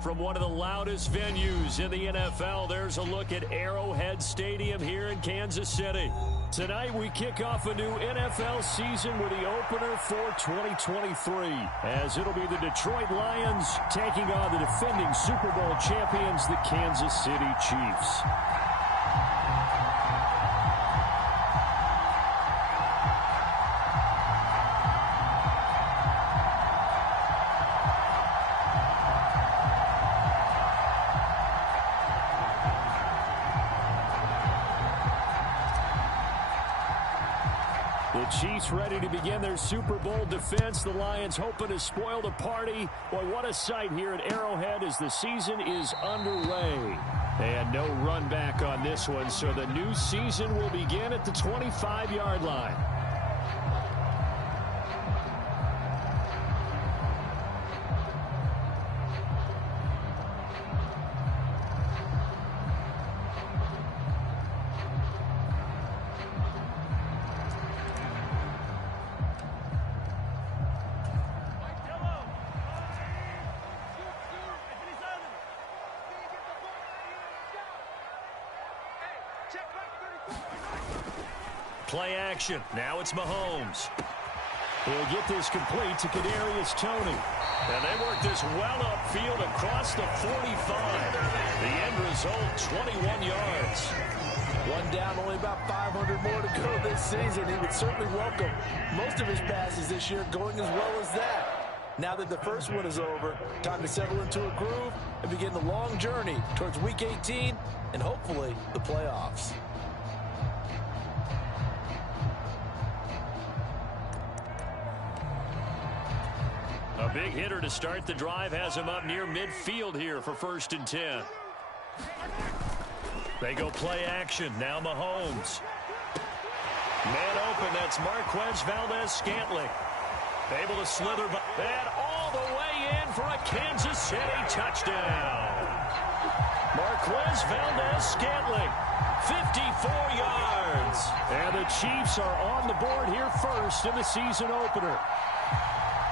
From one of the loudest venues in the NFL, there's a look at Arrowhead Stadium here in Kansas City. Tonight we kick off a new NFL season with the opener for 2023, as it'll be the Detroit Lions taking on the defending Super Bowl champions, the Kansas City Chiefs. The Chiefs ready to begin their Super Bowl defense. The Lions hoping to spoil the party. Boy, what a sight here at Arrowhead as the season is underway. And no run back on this one, so the new season will begin at the 25-yard line. Play action. Now it's Mahomes. He'll get this complete to Kadarius Toney. And they work this well upfield across the 45. The end result, 21 yards. One down, only about 500 more to go this season. He would certainly welcome most of his passes this year going as well as that. Now that the first one is over, time to settle into a groove and begin the long journey towards Week 18 and hopefully the playoffs. A big hitter to start the drive has him up near midfield here for 1st and 10. They go play action. Now Mahomes. Man open. That's Marquez Valdes-Scantling. Able to slither. And all the way in for a Kansas City touchdown. Marquez Valdes-Scantling. 54 yards. And the Chiefs are on the board here first in the season opener.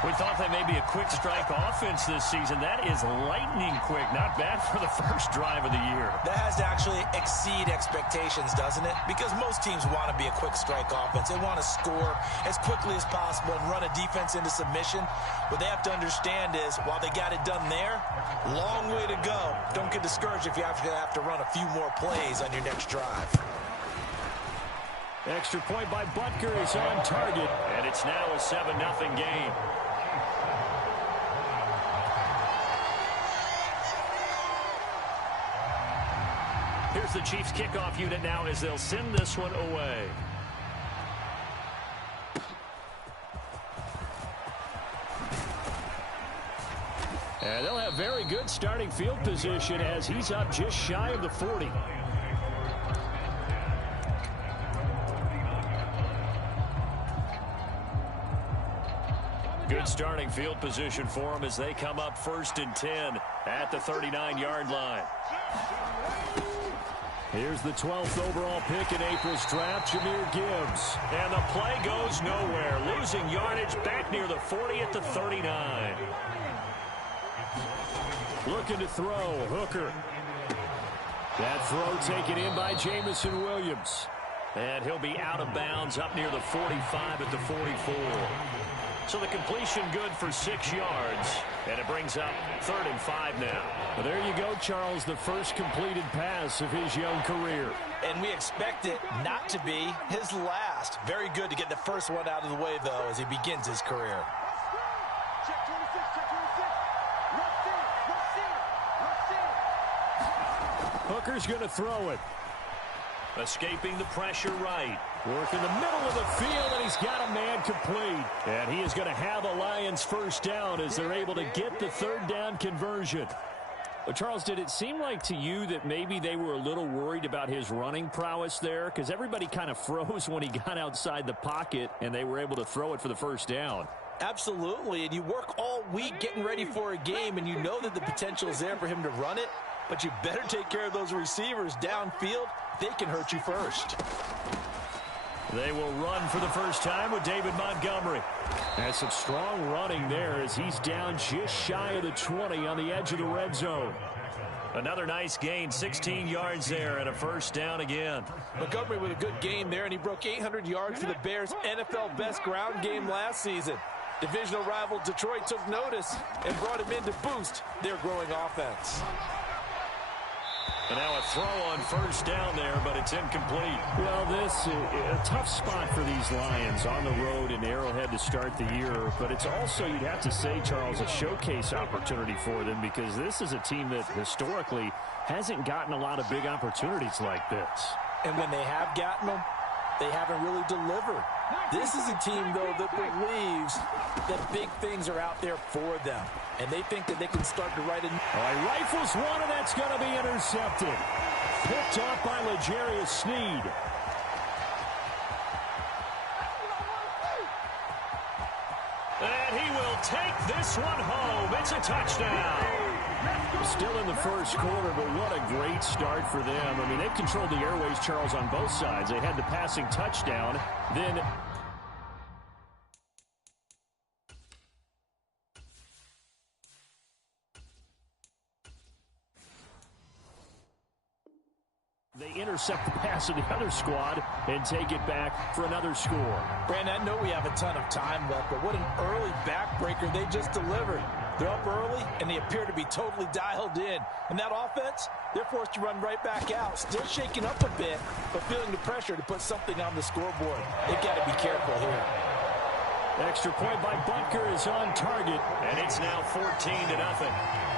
We thought that may be a quick strike offense this season. That is lightning quick. Not bad for the first drive of the year. That has to actually exceed expectations, doesn't it? Because most teams want to be a quick strike offense. They want to score as quickly as possible and run a defense into submission. What they have to understand is, while they got it done there, long way to go. Don't get discouraged if you have to run a few more plays on your next drive. Extra point by Butker is on target, and it's now a 7-0 game. Here's the Chiefs kickoff unit now as they'll send this one away. And they'll have very good starting field position as he's up just shy of the 40. Good starting field position for them as they come up 1st and 10 at the 39-yard line. Here's the 12th overall pick in April's draft, Jahmyr Gibbs. And the play goes nowhere. Losing yardage back near the 40 at the 39. Looking to throw, Hooker. That throw taken in by Jameson Williams. And he'll be out of bounds up near the 45 at the 44. So the completion good for 6 yards. And it brings up 3rd and 5 now. Well, there you go, Charles, the first completed pass of his young career. And we expect it not to be his last. Very good to get the first one out of the way, though, as he begins his career. Hooker's going to throw it. Escaping the pressure right. Working the middle of the field, and he's got a man complete. And he is going to have a Lions first down as they're able to get the 3rd down conversion. Well, Charles, did it seem like to you that maybe they were a little worried about his running prowess there? Because everybody kind of froze when he got outside the pocket, and they were able to throw it for the first down. Absolutely, and you work all week getting ready for a game, and you know that the potential is there for him to run it, but you better take care of those receivers downfield. They can hurt you first. They will run for the first time with David Montgomery. That's some strong running there as he's down just shy of the 20 on the edge of the red zone. Another nice gain, 16 yards there and a first down again. Montgomery with a good game there, and he broke 800 yards for the Bears' NFL best ground game last season. Divisional rival Detroit took notice and brought him in to boost their growing offense. And now a throw on first down there, but it's incomplete. Well, this is a tough spot for these Lions on the road in Arrowhead to start the year. But it's also, you'd have to say, Charles, a showcase opportunity for them because this is a team that historically hasn't gotten a lot of big opportunities like this. And when they have gotten them, they haven't really delivered. This is a team, though, that believes that big things are out there for them. And they think that they can start to write it. All right, rifles one, and that's going to be intercepted. Picked off by L'Jarius Sneed. And he will take this one home. It's a touchdown. Still in the first quarter, but what a great start for them. I mean, they've controlled the airways, Charles, on both sides. They had the passing touchdown. Then they intercept the pass of the other squad and take it back for another score. Brandon, I know we have a ton of time left, but what an early backbreaker they just delivered. They're up early, and they appear to be totally dialed in. And that offense, they're forced to run right back out, still shaking up a bit, but feeling the pressure to put something on the scoreboard. They've got to be careful here. Extra point by Butker is on target, and it's now 14-0.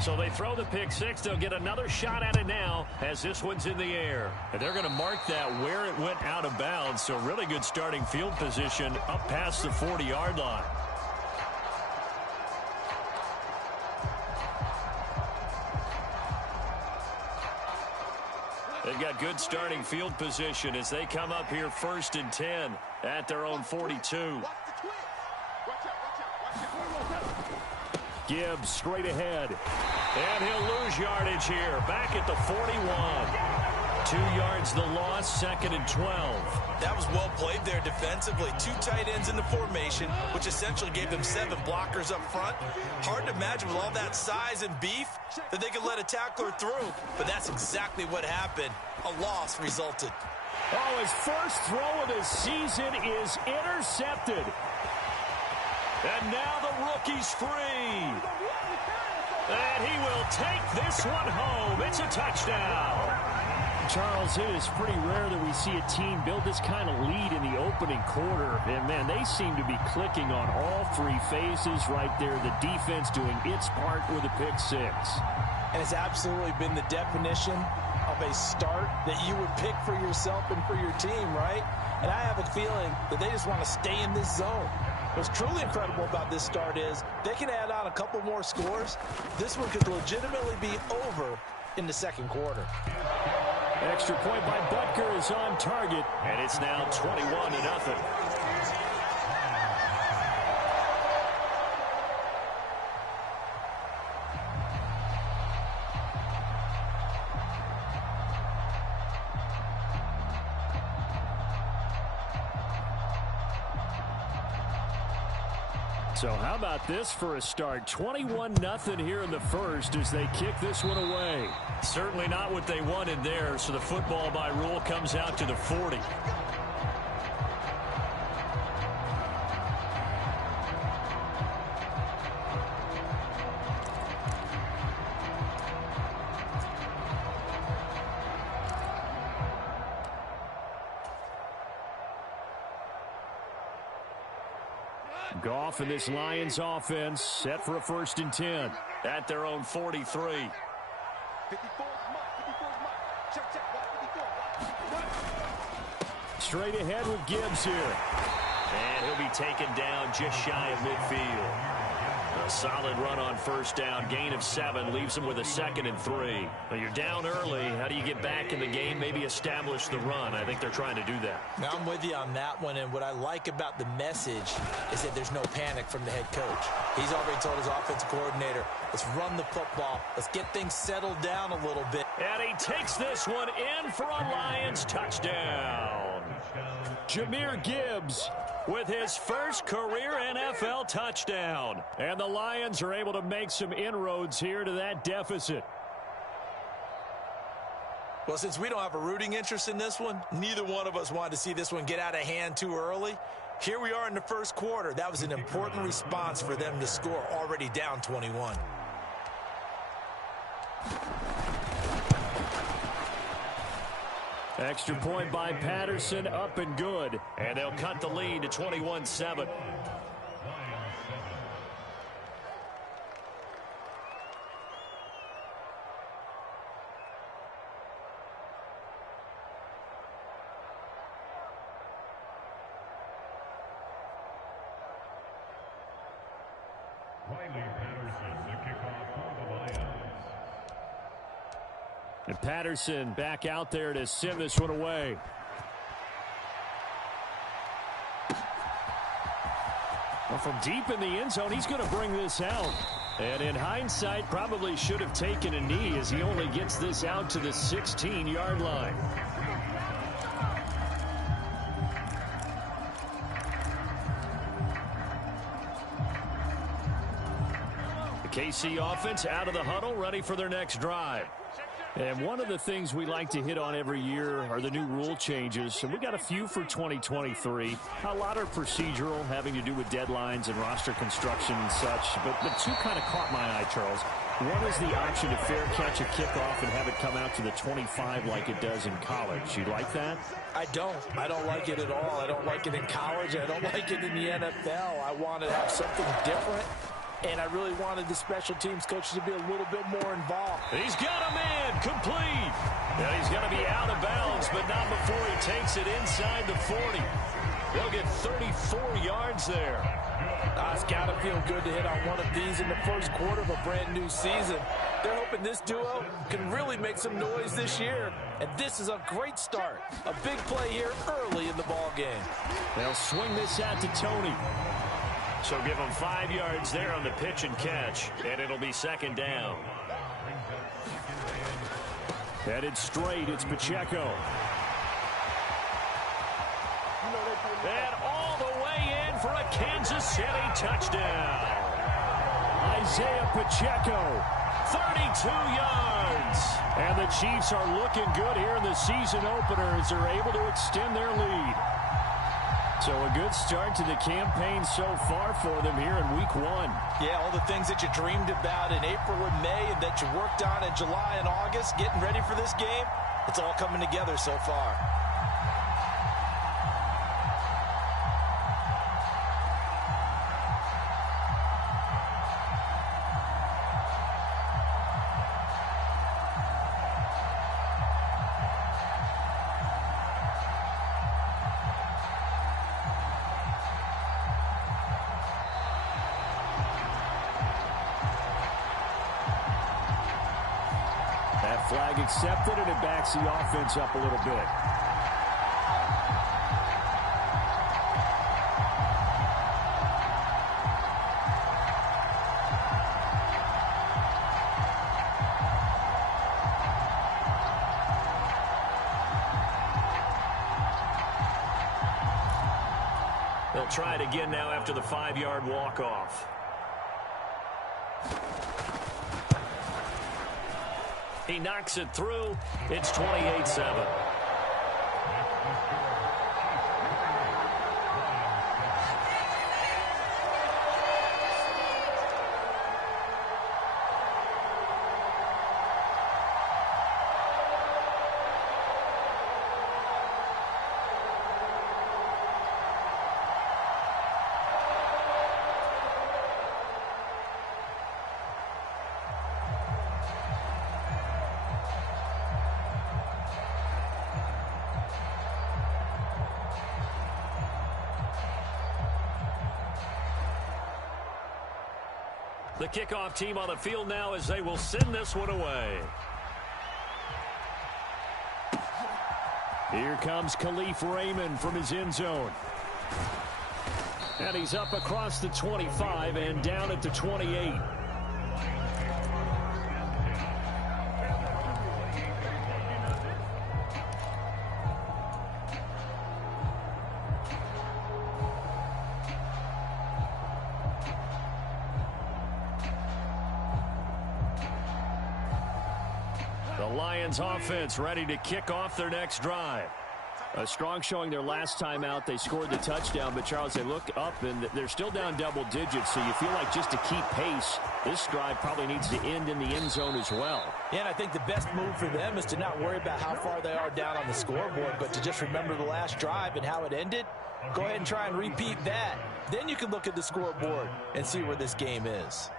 So they throw the pick six. They'll get another shot at it now as this one's in the air. And they're going to mark that where it went out of bounds. So really good starting field position up past the 40-yard line. They've got good starting field position as they come up here 1st and 10 at their own 42. Gibbs straight ahead. And he'll lose yardage here. Back at the 41. 2 yards the loss, 2nd and 12. That was well played there defensively. 2 tight ends in the formation, which essentially gave them 7 blockers up front. Hard to imagine with all that size and beef that they could let a tackler through. But that's exactly what happened. A loss resulted. Oh, his first throw of the season is intercepted. And now the rookie's free. And he will take this one home. It's a touchdown. Charles, it is pretty rare that we see a team build this kind of lead in the opening quarter. And, man, they seem to be clicking on all 3 phases right there. The defense doing its part with a pick six. And it's absolutely been the definition of a start that you would pick for yourself and for your team, right? And I have a feeling that they just want to stay in this zone. What's truly incredible about this start is they can add on a couple more scores. This one could legitimately be over in the second quarter. Extra point by Butker is on target, and it's now 21-0. So how about this for a start? 21-0 here in the first as they kick this one away. Certainly not what they wanted there, so the football by rule comes out to the 40. Goff and this Lions offense set for a 1st and 10 at their own 43. Straight ahead with Gibbs here. And he'll be taken down just shy of midfield. A solid run on first down. Gain of 7 leaves them with a 2nd and 3. Well, you're down early. How do you get back in the game, maybe establish the run? I think they're trying to do that. Now, I'm with you on that one, and what I like about the message is that there's no panic from the head coach. He's already told his offensive coordinator, let's run the football. Let's get things settled down a little bit. And he takes this one in for a Lions touchdown. Jahmyr Gibbs with his first career NFL touchdown. And the Lions are able to make some inroads here to that deficit. Well, since we don't have a rooting interest in this one, neither one of us wanted to see this one get out of hand too early. Here we are in the first quarter. That was an important response for them to score, already down 21. Extra point by Patterson, up and good. And they'll cut the lead to 21-7. And Patterson back out there to send this one away. Well, from deep in the end zone, he's going to bring this out. And in hindsight, probably should have taken a knee as he only gets this out to the 16-yard line. The KC offense out of the huddle, ready for their next drive. And one of the things we like to hit on every year are the new rule changes. And we got a few for 2023. A lot are procedural, having to do with deadlines and roster construction and such. But two kind of caught my eye, Charles. One is the option to fair catch a kickoff and have it come out to the 25 like it does in college. You like that? I don't like it at all. I don't like it in college. I don't like it in the NFL. I want to have something different. And I really wanted the special teams coaches to be a little bit more involved. He's got him in, complete. Now he's going to be out of bounds, but not before he takes it inside the 40. They'll get 34 yards there. It's got to feel good to hit on one of these in the first quarter of a brand new season. They're hoping this duo can really make some noise this year. And this is a great start. A big play here early in the ball game. They'll swing this out to Tony. So give him 5 yards there on the pitch and catch, and it'll be second down. Headed straight, it's Pacheco. And all the way in for a Kansas City touchdown. Isaiah Pacheco, 32 yards. And the Chiefs are looking good here in the season opener as they're able to extend their lead. So a good start to the campaign so far for them here in week 1. Yeah, all the things that you dreamed about in April and May and that you worked on in July and August, getting ready for this game, it's all coming together so far. Flag accepted, and it backs the offense up a little bit. They'll try it again now after the 5-yard walk-off. He knocks it through. It's 28-7. The kickoff team on the field now as they will send this one away. Here comes Khalif Raymond from his end zone. And he's up across the 25 and down at the 28. The Lions offense ready to kick off their next drive. A strong showing their last time out. They scored the touchdown, but Charles, they look up and they're still down double digits, so you feel like just to keep pace, this drive probably needs to end in the end zone as well. Yeah, and I think the best move for them is to not worry about how far they are down on the scoreboard, but to just remember the last drive and how it ended. Go ahead and try and repeat that. Then you can look at the scoreboard and see where this game is.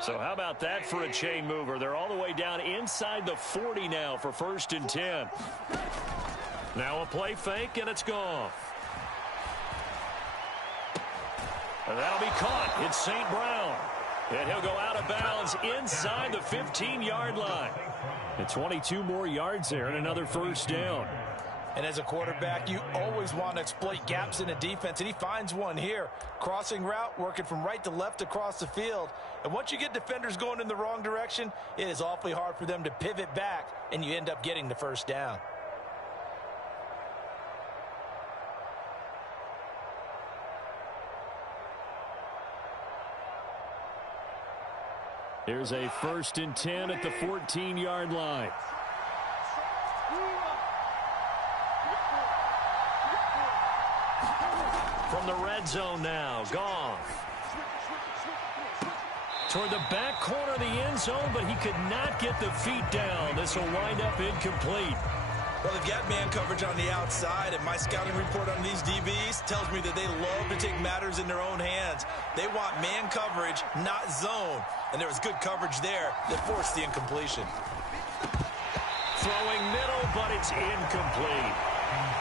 So how about that for a chain mover? They're all the way down inside the 40 now for 1st and 10. Now a play fake, and it's gone. And that'll be caught. It's St. Brown. And he'll go out of bounds inside the 15-yard line. And 22 more yards there and another 1st down. And as a quarterback, you always want to exploit gaps in a defense, and he finds one here. Crossing route, working from right to left across the field. And once you get defenders going in the wrong direction, it is awfully hard for them to pivot back, and you end up getting the 1st down. Here's a 1st and 10 at the 14-yard line. From the red zone now, Goff. Toward the back corner of the end zone, but he could not get the feet down. This will wind up incomplete. Well, they've got man coverage on the outside, and my scouting report on these DBs tells me that they love to take matters in their own hands. They want man coverage, not zone. And there was good coverage there that forced the incompletion. Throwing middle, but it's incomplete.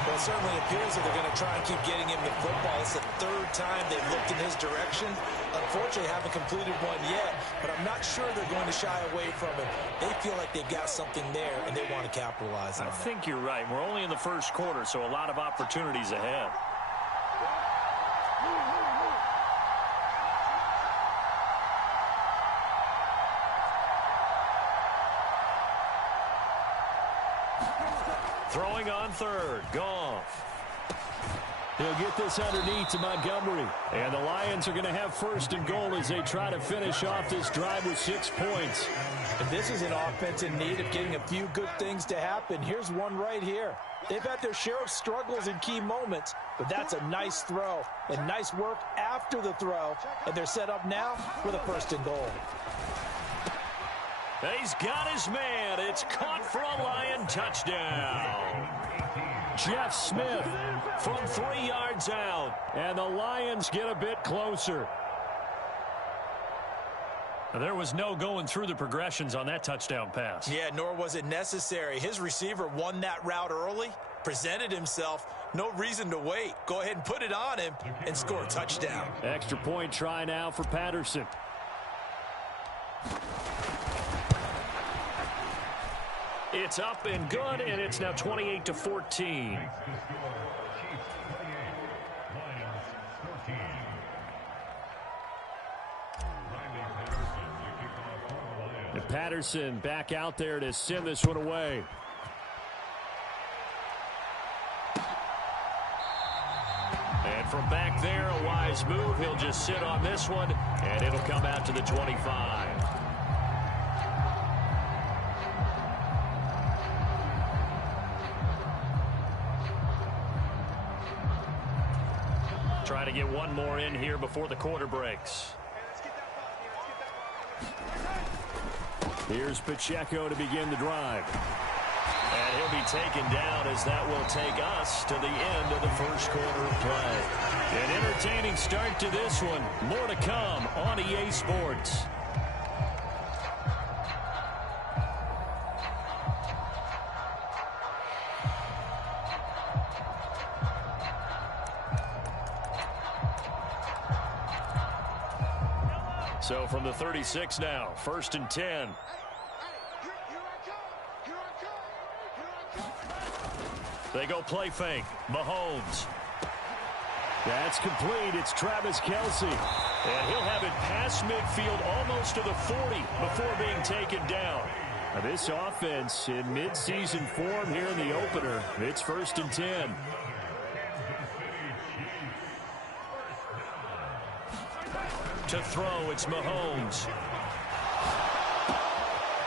Well, it certainly appears that they're going to try and keep getting him the football. It's the 3rd time they've looked in his direction. Unfortunately, haven't completed one yet, but I'm not sure they're going to shy away from him. They feel like they've got something there, and they want to capitalize on it. I think you're right. We're only in the 1st quarter, so a lot of opportunities ahead. Throwing on 3rd, Goff. He'll get this underneath to Montgomery. And the Lions are going to have 1st and goal as they try to finish off this drive with 6 points. And this is an offense in need of getting a few good things to happen. Here's one right here. They've had their share of struggles in key moments, but that's a nice throw and nice work after the throw. And they're set up now with a 1st and goal. He's got his man. It's caught for a Lion touchdown. Jeff Smith from 3 yards out. And the Lions get a bit closer. There was no going through the progressions on that touchdown pass. Yeah, nor was it necessary. His receiver won that route early, presented himself. No reason to wait. Go ahead and put it on him and score a touchdown. Extra point try now for Patterson. It's up and good, and it's now 28-14. And Patterson back out there to send this one away. And from back there, a wise move. He'll just sit on this one, and it'll come out to the 25. Trying to get one more in here before the quarter breaks. Here's Pacheco to begin the drive. And he'll be taken down as that will take us to the end of the 1st quarter of play. An entertaining start to this one. More to come on EA Sports. So from the 36 now, 1st and 10. They go play fake. Mahomes. That's complete. It's Travis Kelce. And he'll have it past midfield almost to the 40 before being taken down. Now this offense in midseason form here in the opener. It's 1st and 10. To throw, it's Mahomes.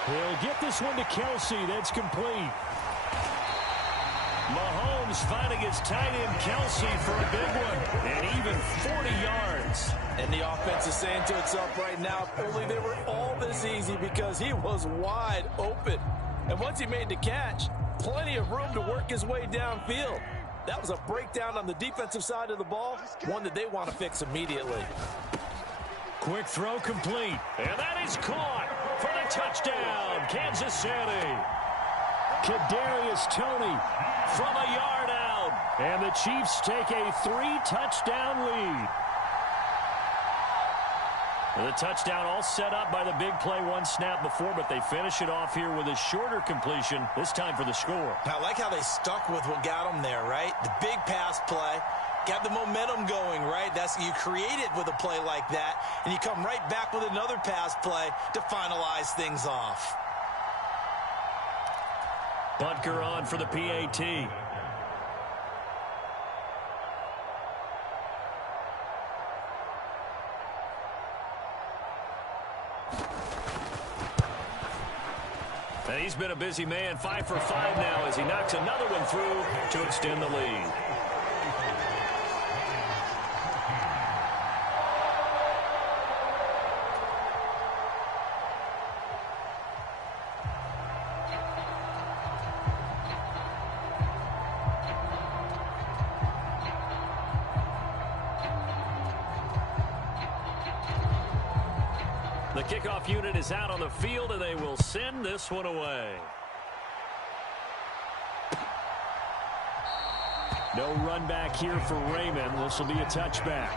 He'll get this one to Kelce. That's complete. Mahomes finding his tight end Kelce for a big one. And even 40 yards. And the offense is saying to itself right now, if only they were all this easy, because he was wide open. And once he made the catch, plenty of room to work his way downfield. That was a breakdown on the defensive side of the ball, one that they want to fix immediately. Quick throw complete. And that is caught for the touchdown, Kansas City. Kadarius Toney From a yard out. And the Chiefs take a 3-touchdown lead. The touchdown all set up by the big play one snap before, but they finish it off here with a shorter completion, this time for the score. I like how they stuck with what got them there, right? The big pass play. Got the momentum going, right? You create it with a play like that, and you come right back with another pass play to finalize things off. Butker on for the PAT. And he's been a busy man, 5 for 5 now as he knocks another one through to extend the lead. The kickoff unit is out on the field, and they will send this one away. No run back here for Raymond. This will be a touchback.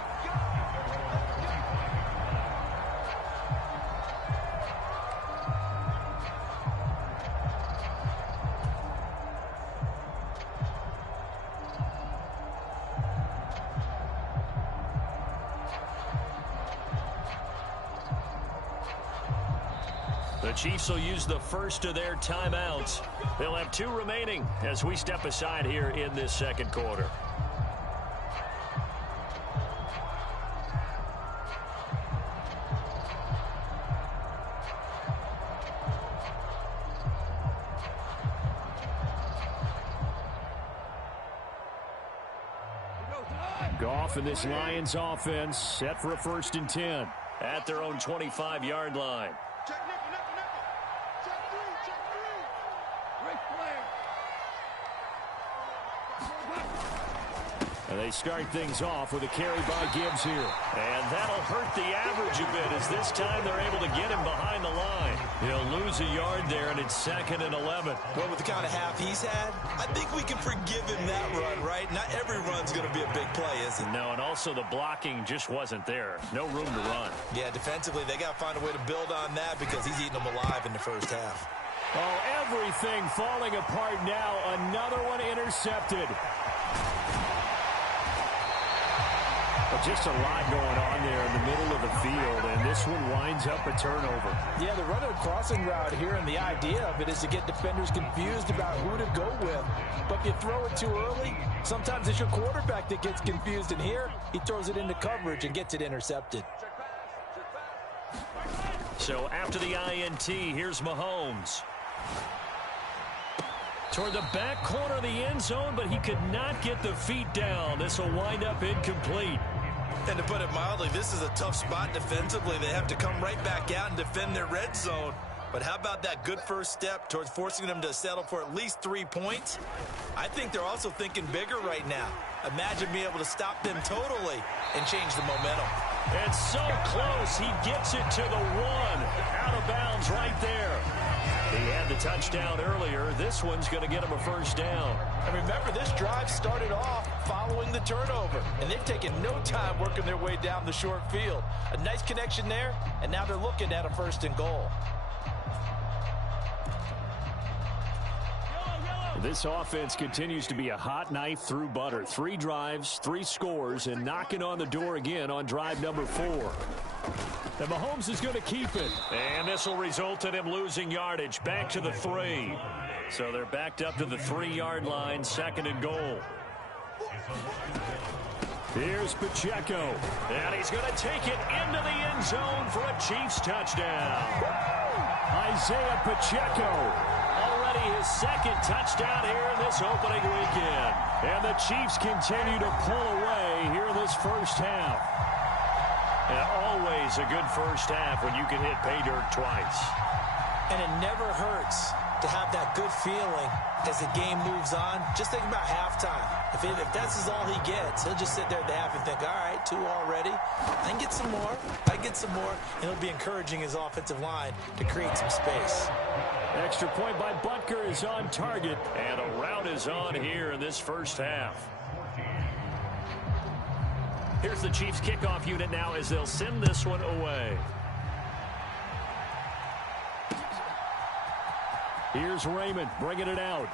The Chiefs will use the first of their timeouts. They'll have 2 remaining as we step aside here in this second quarter. Goff and this Lions offense set for a 1st and 10. At their own 25-yard line. And they start things off with a carry by Gibbs here. And that'll hurt the average a bit as this time they're able to get him behind the line. He'll lose a yard there, and it's 2nd and 11. Well, with the kind of half he's had, I think we can forgive him that run, right? Not every run's going to be a big play, is it? No, and also the blocking just wasn't there. No room to run. Yeah, defensively, they got to find a way to build on that because he's eating them alive in the first half. Oh, everything falling apart now. Another one intercepted. But just a lot going on there in the middle of the field, and this one winds up a turnover. Yeah, they're running a crossing route here, and the idea of it is to get defenders confused about who to go with. But if you throw it too early, sometimes it's your quarterback that gets confused, and here he throws it into coverage and gets it intercepted. So after the INT, here's Mahomes. Toward the back corner of the end zone, but he could not get the feet down. This will wind up incomplete. And to put it mildly, this is a tough spot defensively. They have to come right back out and defend their red zone. But how about that good first step towards forcing them to settle for at least 3 points? I think they're also thinking bigger right now. Imagine being able to stop them totally and change the momentum. It's so close. He gets it to the 1. Out of bounds right there. He had the touchdown earlier. This one's going to get him a first down. And remember, this drive started off following the turnover. And they've taken no time working their way down the short field. A nice connection there, and now they're looking at a 1st and goal. This offense continues to be a hot knife through butter. 3 drives, 3 scores, and knocking on the door again on drive number 4. And Mahomes is going to keep it. And this will result in him losing yardage. Back to the 3. So they're backed up to the 3-yard line, 2nd and goal. Here's Pacheco. And he's going to take it into the end zone for a Chiefs touchdown. Isaiah Pacheco. Already his 2nd touchdown here in this opening weekend. And the Chiefs continue to pull away here in this first half. And always a good first half when you can hit pay dirt twice. And it never hurts to have that good feeling as the game moves on. Just think about halftime. If that's all he gets, he'll just sit there at the half and think, all right, 2 already. I can get some more. I get some more. And he'll be encouraging his offensive line to create some space. Extra point by Butker is on target. And a route is on here in this first half. Here's the Chiefs kickoff unit now as they'll send this one away. Here's Raymond bringing it out.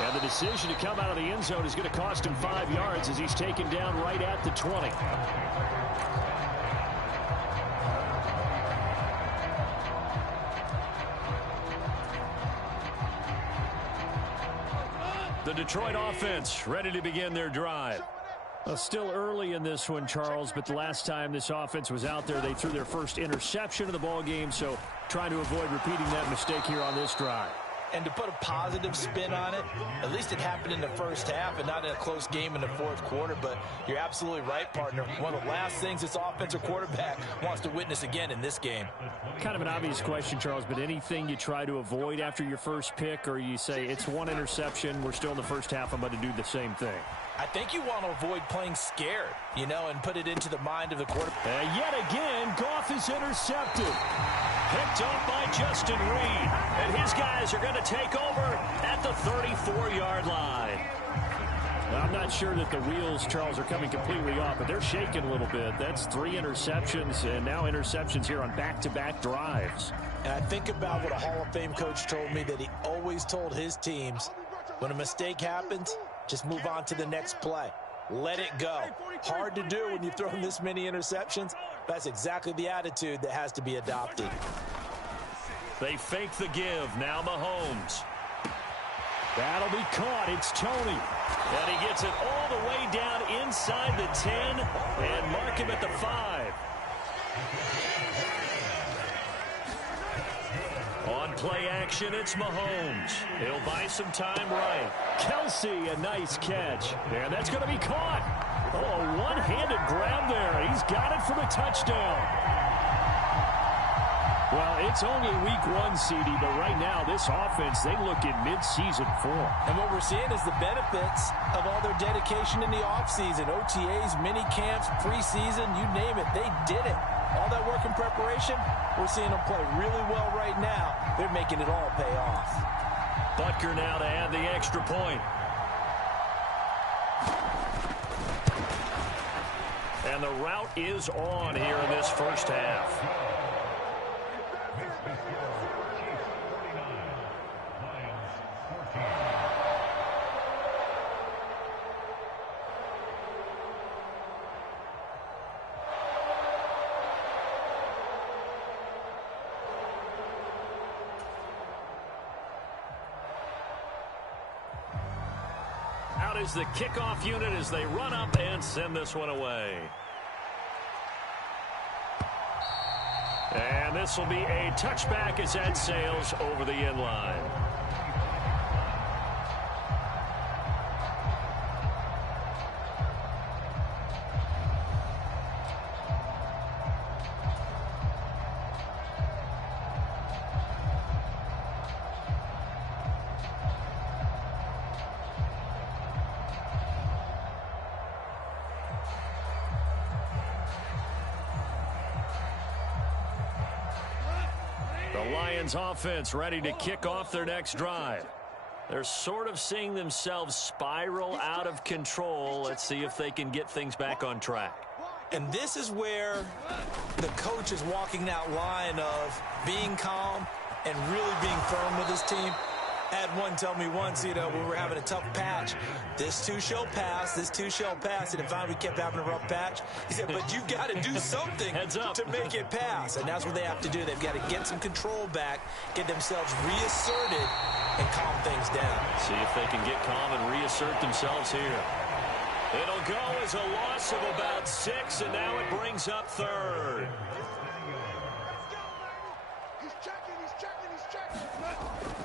And the decision to come out of the end zone is going to cost him 5 yards as he's taken down right at the 20. The Detroit offense ready to begin their drive. Still early in this one, Charles, but the last time this offense was out there, they threw their first interception of the ball game, so trying to avoid repeating that mistake here on this drive. And to put a positive spin on it, at least it happened in the first half and not in a close game in the 4th quarter. But you're absolutely right, partner. One of the last things this offensive quarterback wants to witness again in this game. Kind of an obvious question, Charles, but anything you try to avoid after your first pick, or you say it's 1 interception, we're still in the first half, I'm going to do the same thing? I think you want to avoid playing scared, and put it into the mind of the quarterback. Yet again, Goff is intercepted. Picked up by Justin Reed. And his guys are going to take over at the 34-yard line. I'm not sure that the wheels, Charles, are coming completely off, but they're shaking a little bit. That's 3 interceptions, and now interceptions here on back-to-back drives. And I think about what a Hall of Fame coach told me, that he always told his teams, when a mistake happens, just move on to the next play. Let it go. Hard to do when you've thrown this many interceptions. That's exactly the attitude that has to be adopted. They fake the give. Now Mahomes. That'll be caught. It's Tony. And he gets it all the way down inside the 10 and mark him at the 5. On play action, it's Mahomes. He'll buy some time right. Kelsey, a nice catch. And that's going to be caught. Oh, a one-handed grab there. He's got it for the touchdown. Well, it's only week 1, CD, but right now this offense, they look in mid-season form. And what we're seeing is the benefits of all their dedication in the offseason. OTAs, mini camps, preseason, you name it, they did it. All that work in preparation, we're seeing them play really well right now. They're making it all pay off. Butker now to add the extra point. And the route is on here in this first half. Out is the kickoff unit as they run up and send this one away. And this will be a touchback as that sails over the end line. Lions offense ready to kick off their next drive. They're sort of seeing themselves spiral out of control. Let's see if they can get things back on track. And this is where the coach is walking that line of being calm and really being firm with his team. I had one tell me once, when we were having a tough patch, this too shall pass, this too shall pass, and finally we kept having a rough patch. He said, but you've got to do something to make it pass, and that's what they have to do. They've got to get some control back, get themselves reasserted, and calm things down. See if they can get calm and reassert themselves here. It'll go as a loss of about 6, and now it brings up third.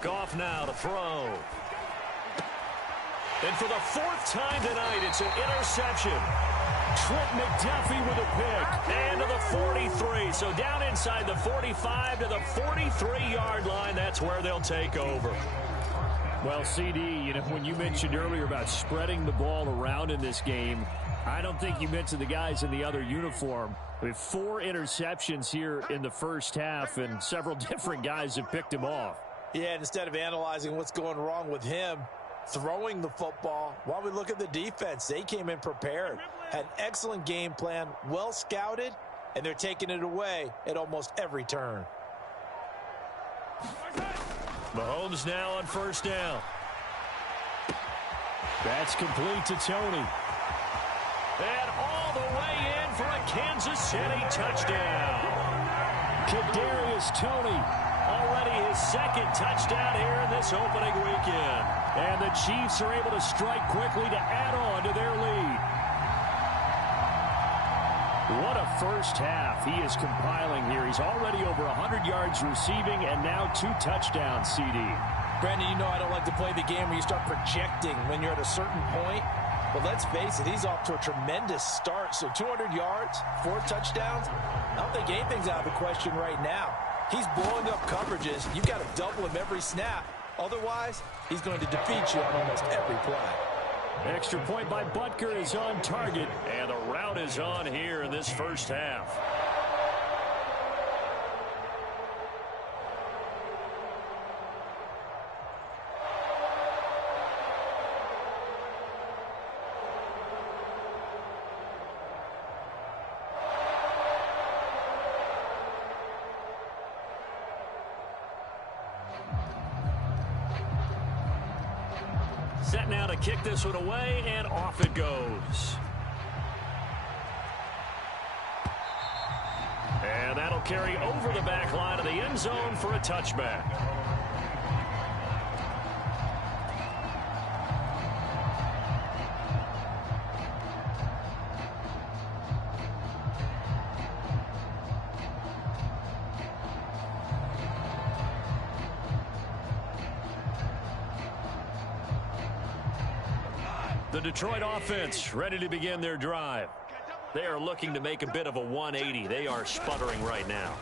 Goff now to throw. And for the 4th time tonight, it's an interception. Trent McDuffie with a pick. And to the 43. So down inside the 45 to the 43-yard line. That's where they'll take over. Well, CD, when you mentioned earlier about spreading the ball around in this game, I don't think you mentioned the guys in the other uniform. We have 4 interceptions here in the first half, and several different guys have picked him off. Yeah, instead of analyzing what's going wrong with him, throwing the football, while we look at the defense, they came in prepared, had an excellent game plan, well scouted, and they're taking it away at almost every turn. Mahomes now on first down. That's complete to Tony. And all the way in for a Kansas City touchdown. Kadarius Toney. Already his 2nd touchdown here in this opening weekend. And the Chiefs are able to strike quickly to add on to their lead. What a first half he is compiling here. He's already over 100 yards receiving and now 2 touchdowns, CD. Brandon, I don't like to play the game where you start projecting when you're at a certain point. But let's face it, he's off to a tremendous start. So 200 yards, 4 touchdowns. I don't think anything's out of the question right now. He's blowing up coverages. You've got to double him every snap. Otherwise, he's going to defeat you on almost every play. Extra point by Butker is on target. And the route is on here in this first half. Set now to kick this one away, and off it goes. And that'll carry over the back line of the end zone for a touchback. The Detroit offense ready to begin their drive. They are looking to make a bit of a 180. They are sputtering right now.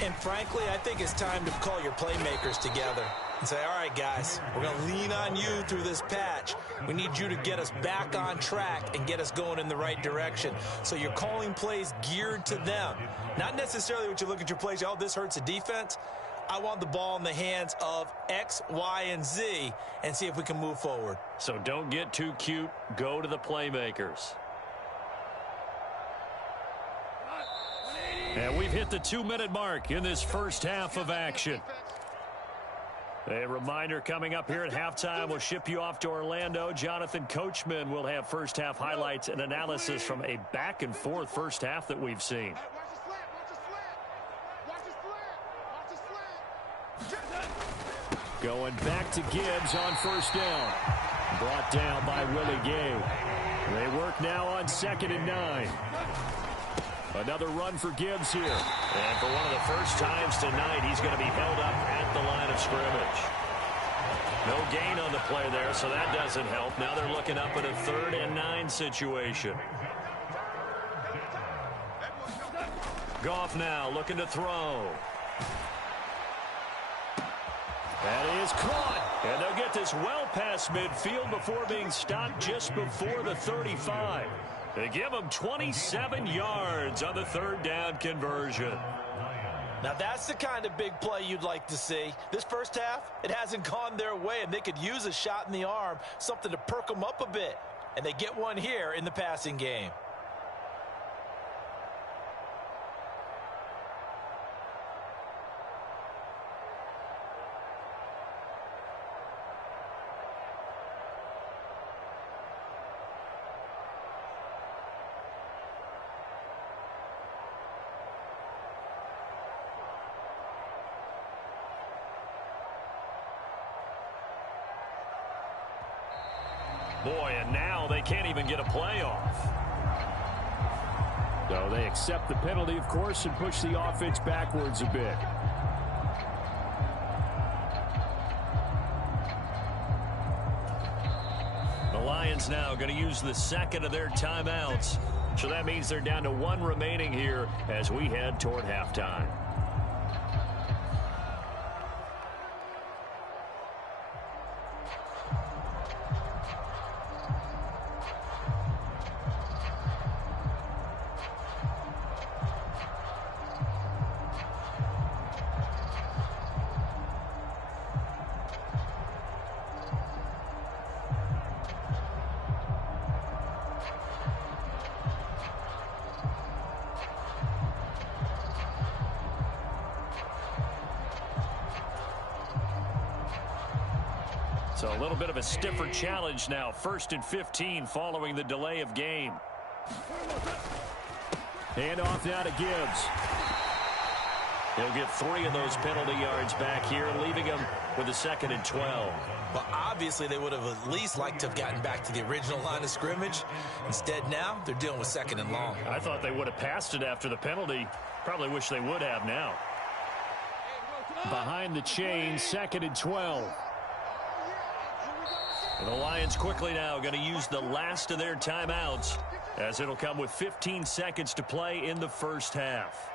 And frankly, I think it's time to call your playmakers together and say, all right, guys, we're going to lean on you through this patch. We need you to get us back on track and get us going in the right direction. So you're calling plays geared to them. Not necessarily what you look at your plays, oh, this hurts the defense. I want the ball in the hands of X, Y, and Z and see if we can move forward. So don't get too cute. Go to the playmakers. And we've hit the 2-minute mark in this first half of action. A reminder coming up here at halftime. We'll ship you off to Orlando. Jonathan Coachman will have first half highlights and analysis from a back-and-forth first half that we've seen. Going back to Gibbs on first down. Brought down by Willie Gay. They work now on 2nd and 9. Another run for Gibbs here. And for one of the first times tonight, he's going to be held up at the line of scrimmage. No gain on the play there, so that doesn't help. Now they're looking up at a 3rd and 9 situation. Goff now looking to throw. That is caught. And they'll get this well past midfield before being stopped just before the 35. They give him 27 yards on the 3rd down conversion. Now that's the kind of big play you'd like to see. This first half, it hasn't gone their way, and they could use a shot in the arm, something to perk them up a bit. And they get one here in the passing game. Boy, and now they can't even get a play off. So they accept the penalty, of course, and push the offense backwards a bit. The Lions now going to use the second of their timeouts. So that means they're down to one remaining here as we head toward halftime. So a little bit of a stiffer challenge now. 1st and 15 following the delay of game. Hand off now to Gibbs. He'll get 3 of those penalty yards back here, leaving him with a 2nd and 12. Well, obviously they would have at least liked to have gotten back to the original line of scrimmage. Instead now they're dealing with 2nd and long. I thought they would have passed it after the penalty. Probably wish they would have now. Behind the chain, 2nd and 12. The Lions quickly now going to use the last of their timeouts, as it'll come with 15 seconds to play in the first half.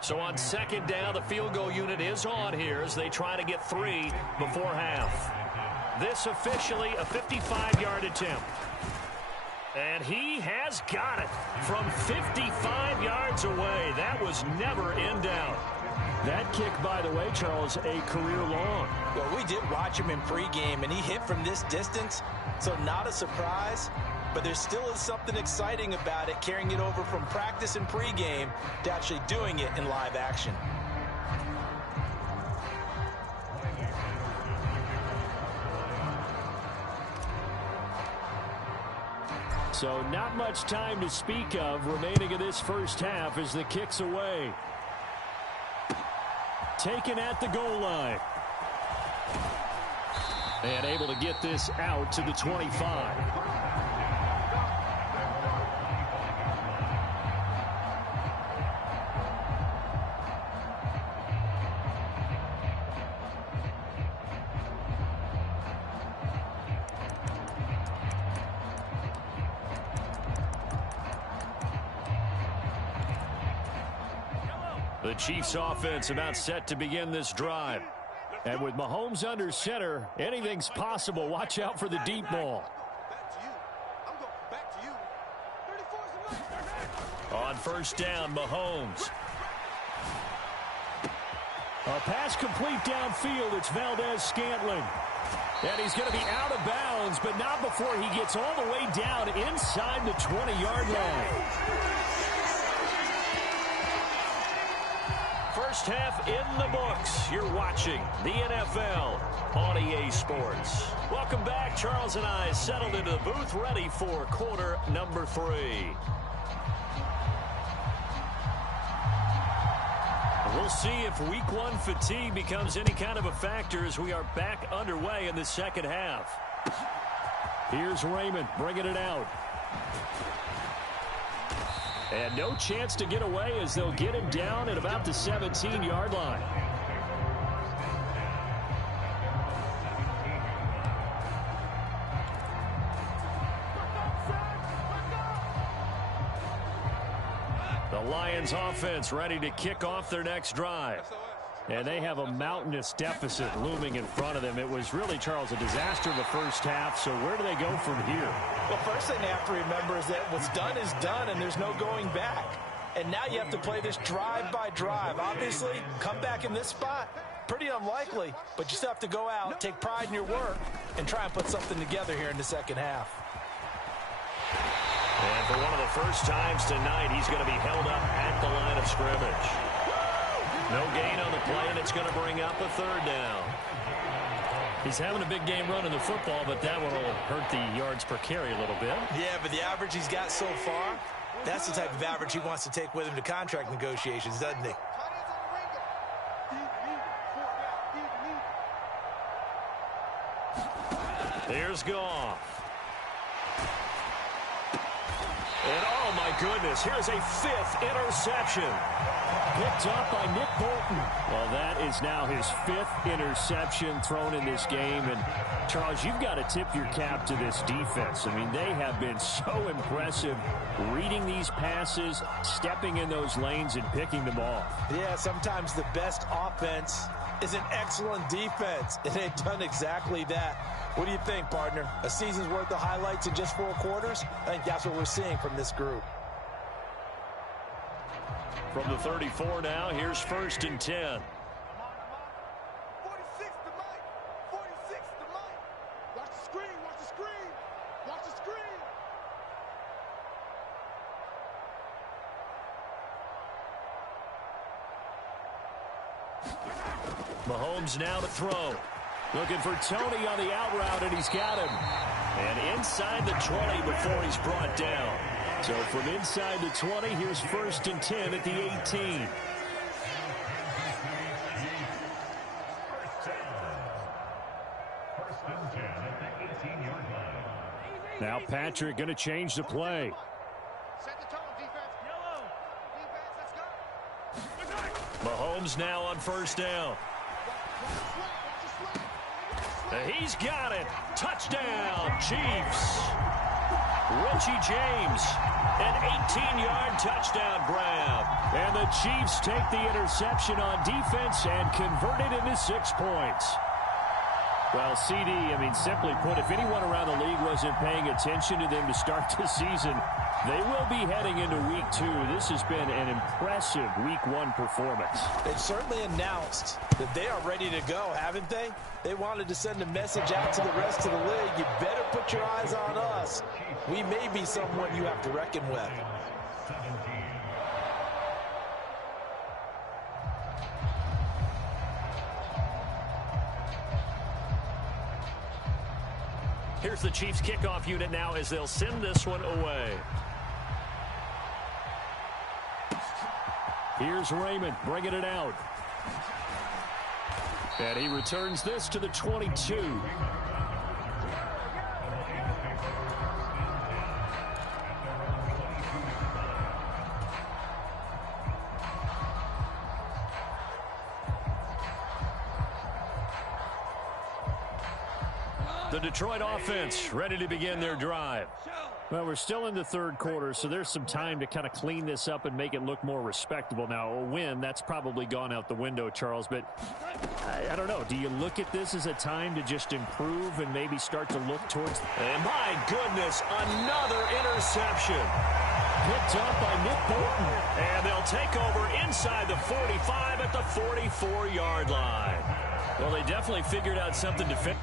So on 2nd down, the field goal unit is on here as they try to get 3 before half. This officially a 55-yard attempt. And he has got it from 55 yards away. That was never in doubt. That kick, by the way, Charles, a career long. Well, we did watch him in pregame, and he hit from this distance, so not a surprise. But there still is something exciting about it, carrying it over from practice and pregame to actually doing it in live action. So not much time to speak of remaining in this first half as the kick's away. Taken at the goal line. And able to get this out to the 25. The Chiefs offense about set to begin this drive. And with Mahomes under center, anything's possible. Watch out for the deep ball. On 1st down, Mahomes. A pass complete downfield. It's Valdes-Scantling. And he's going to be out of bounds, but not before he gets all the way down inside the 20-yard line. First half in the books. You're watching the NFL on EA Sports. Welcome back. Charles and I settled into the booth ready for quarter number 3. We'll see if week 1 fatigue becomes any kind of a factor as we are back underway in the second half. Here's Raymond bringing it out. And no chance to get away as they'll get him down at about the 17-yard line. The Lions offense ready to kick off their next drive. And they have a mountainous deficit looming in front of them. It was really, Charles, a disaster the first half. So where do they go from here? Well, first thing they have to remember is that what's done is done, and there's no going back. And now you have to play this drive by drive. Obviously, come back in this spot, pretty unlikely, but you still have to go out, take pride in your work, and try and put something together here in the second half. And for one of the first times tonight, he's going to be held up at the line of scrimmage. No gain on the play, and it's going to bring up a third down. He's having a big game running the football, but that one will hurt the yards per carry a little bit. Yeah, but the average he's got so far, that's the type of average he wants to take with him to contract negotiations, doesn't he? Here's Goff. And oh my goodness, here's a fifth interception. Picked up by Nick Bolton. Well, that is now his fifth interception thrown in this game. And, Charles, you've got to tip your cap to this defense. I mean, they have been so impressive reading these passes, stepping in those lanes, and picking them off. Yeah, sometimes the best offense is an excellent defense, and they've done exactly that. What do you think, partner? A season's worth of highlights in just 4 quarters? I think that's what we're seeing from this group. From the 34 now, here's 1st and 10. 46 to Mike. 46 to Mike. Watch the screen. Watch the screen. Watch the screen. Mahomes now to throw. Looking for Tony on the out route, and he's got him. And inside the 20 before he's brought down. So from inside the 20, here's 1st and 10 at the 18. Now Patrick going to change the play. Set the tone, defense. Yellow. Defense, let's go. Mahomes now on 1st down. He's got it. Touchdown, Chiefs. Richie James, an 18-yard touchdown grab. And the Chiefs take the interception on defense and convert it into 6 points. Well, CD, I mean, simply put, if anyone around the league wasn't paying attention to them to start the season, they will be heading into Week 2. This has been an impressive Week 1 performance. They've certainly announced that they are ready to go, haven't they? They wanted to send a message out to the rest of the league. You better put your eyes on us. We may be someone you have to reckon with. Here's the Chiefs kickoff unit now as they'll send this one away. Here's Raymond bringing it out. And he returns this to the 22. The Detroit offense ready to begin their drive. Well, we're still in the 3rd quarter, so there's some time to kind of clean this up and make it look more respectable. Now, a win, that's probably gone out the window, Charles, but I don't know. Do you look at this as a time to just improve and maybe start to look towards... And my goodness, another interception. Picked up by Nick Bolton. And they'll take over inside the 45 at the 44-yard line. Well, they definitely figured out something to fit.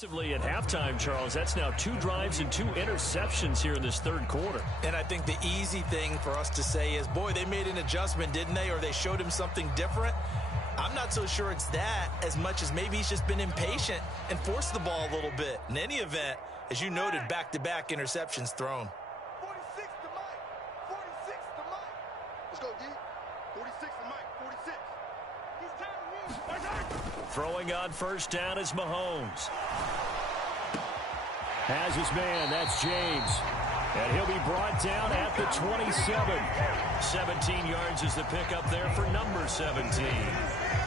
Offensively at halftime, Charles, that's now 2 drives and 2 interceptions here in this 3rd quarter. And I think the easy thing for us to say is, boy, they made an adjustment, didn't they? Or they showed him something different. I'm not so sure it's that as much as maybe he's just been impatient and forced the ball a little bit. In any event, as you noted, back-to-back interceptions thrown. 46 to Mike. 46 to Mike. Let's go, D. 46 to Mike. 46. He's tagging me. Throwing on 1st down is Mahomes. Has his man, that's James. And he'll be brought down at the 27. 17 yards is the pickup there for number 17.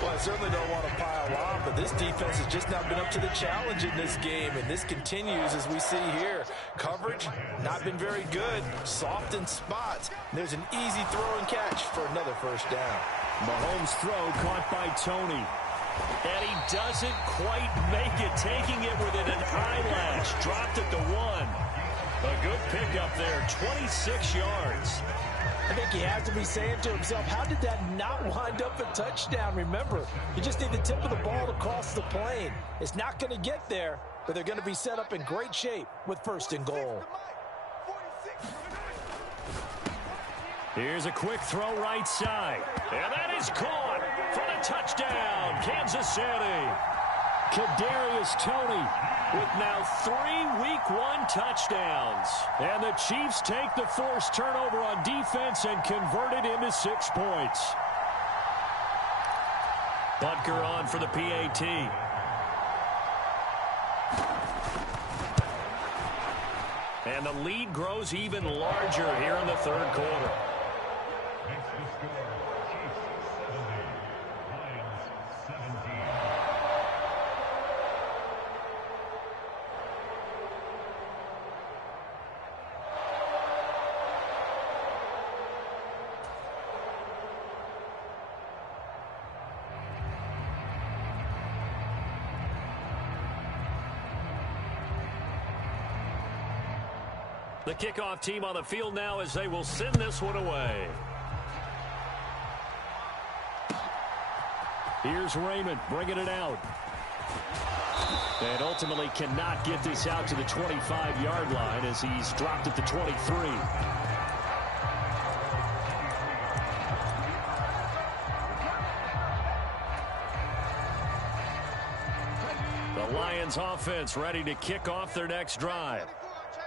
Well, I certainly don't want to pile on, but this defense has just not been up to the challenge in this game, and this continues as we see here. Coverage, not been very good, soft in spots. There's an easy throw and catch for another first down. Mahomes' throw caught by Tony. And he doesn't quite make it, taking it within an eyelash. Dropped it to 1. A good pickup there, 26 yards. I think he has to be saying to himself, how did that not wind up a touchdown? Remember, you just need the tip of the ball to cross the plane. It's not going to get there, but they're going to be set up in great shape with first and goal. Here's a quick throw right side. And that is caught for the touchdown, Kansas City. Kadarius Toney with now 3 Week 1 touchdowns. And the Chiefs take the forced turnover on defense and convert it into 6 points. Butker on for the PAT. And the lead grows even larger here in the third quarter. The kickoff team on the field now as they will send this one away. Here's Raymond bringing it out. And ultimately cannot get this out to the 25-yard line as he's dropped at the 23. The Lions offense ready to kick off their next drive.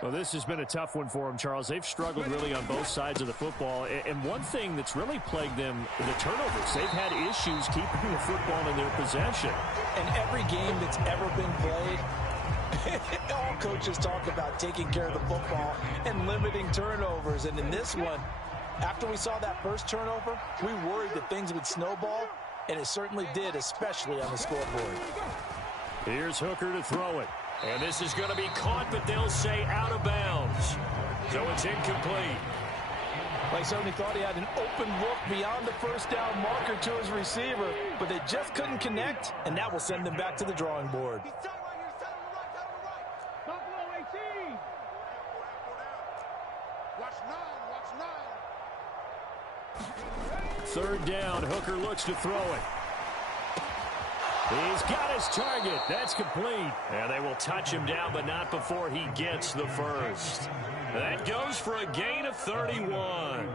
Well, this has been a tough one for them, Charles. They've struggled really on both sides of the football. And one thing that's really plagued them, the turnovers. They've had issues keeping the football in their possession. And every game that's ever been played, all coaches talk about taking care of the football and limiting turnovers. And in this one, after we saw that first turnover, we worried that things would snowball, and it certainly did, especially on the scoreboard. Here's Hooker to throw it. And this is going to be caught, but they'll say out of bounds. So it's incomplete. Well, he certainly thought he had an open look beyond the first down marker to his receiver, but they just couldn't connect, and that will send them back to the drawing board. Third down, Hooker looks to throw it. He's got his target. That's complete. And they will touch him down, but not before he gets the first. That goes for a gain of 31.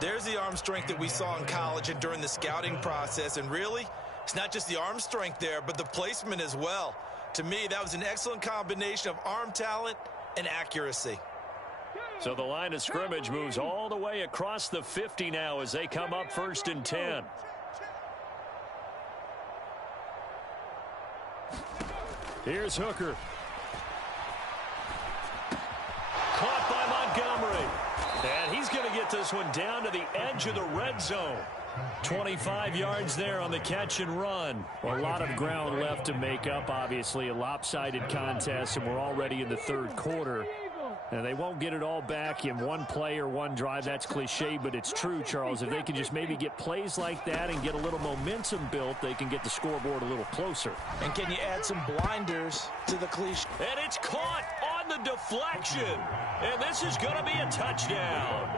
There's the arm strength that we saw in college and during the scouting process. And really, it's not just the arm strength there, but the placement as well. To me, that was an excellent combination of arm talent and accuracy. So the line of scrimmage moves all the way across the 50 now as they come up 1st and 10. Here's Hooker. Caught by Montgomery. And he's going to get this one down to the edge of the red zone. 25 yards there on the catch and run. Well, a lot of ground left to make up, obviously. A lopsided contest, and we're already in the third quarter. And they won't get it all back in one play or one drive. That's cliche, but it's true, Charles. If they can just maybe get plays like that and get a little momentum built, they can get the scoreboard a little closer. And can you add some blinders to the cliche? And it's caught on the deflection. And this is going to be a touchdown.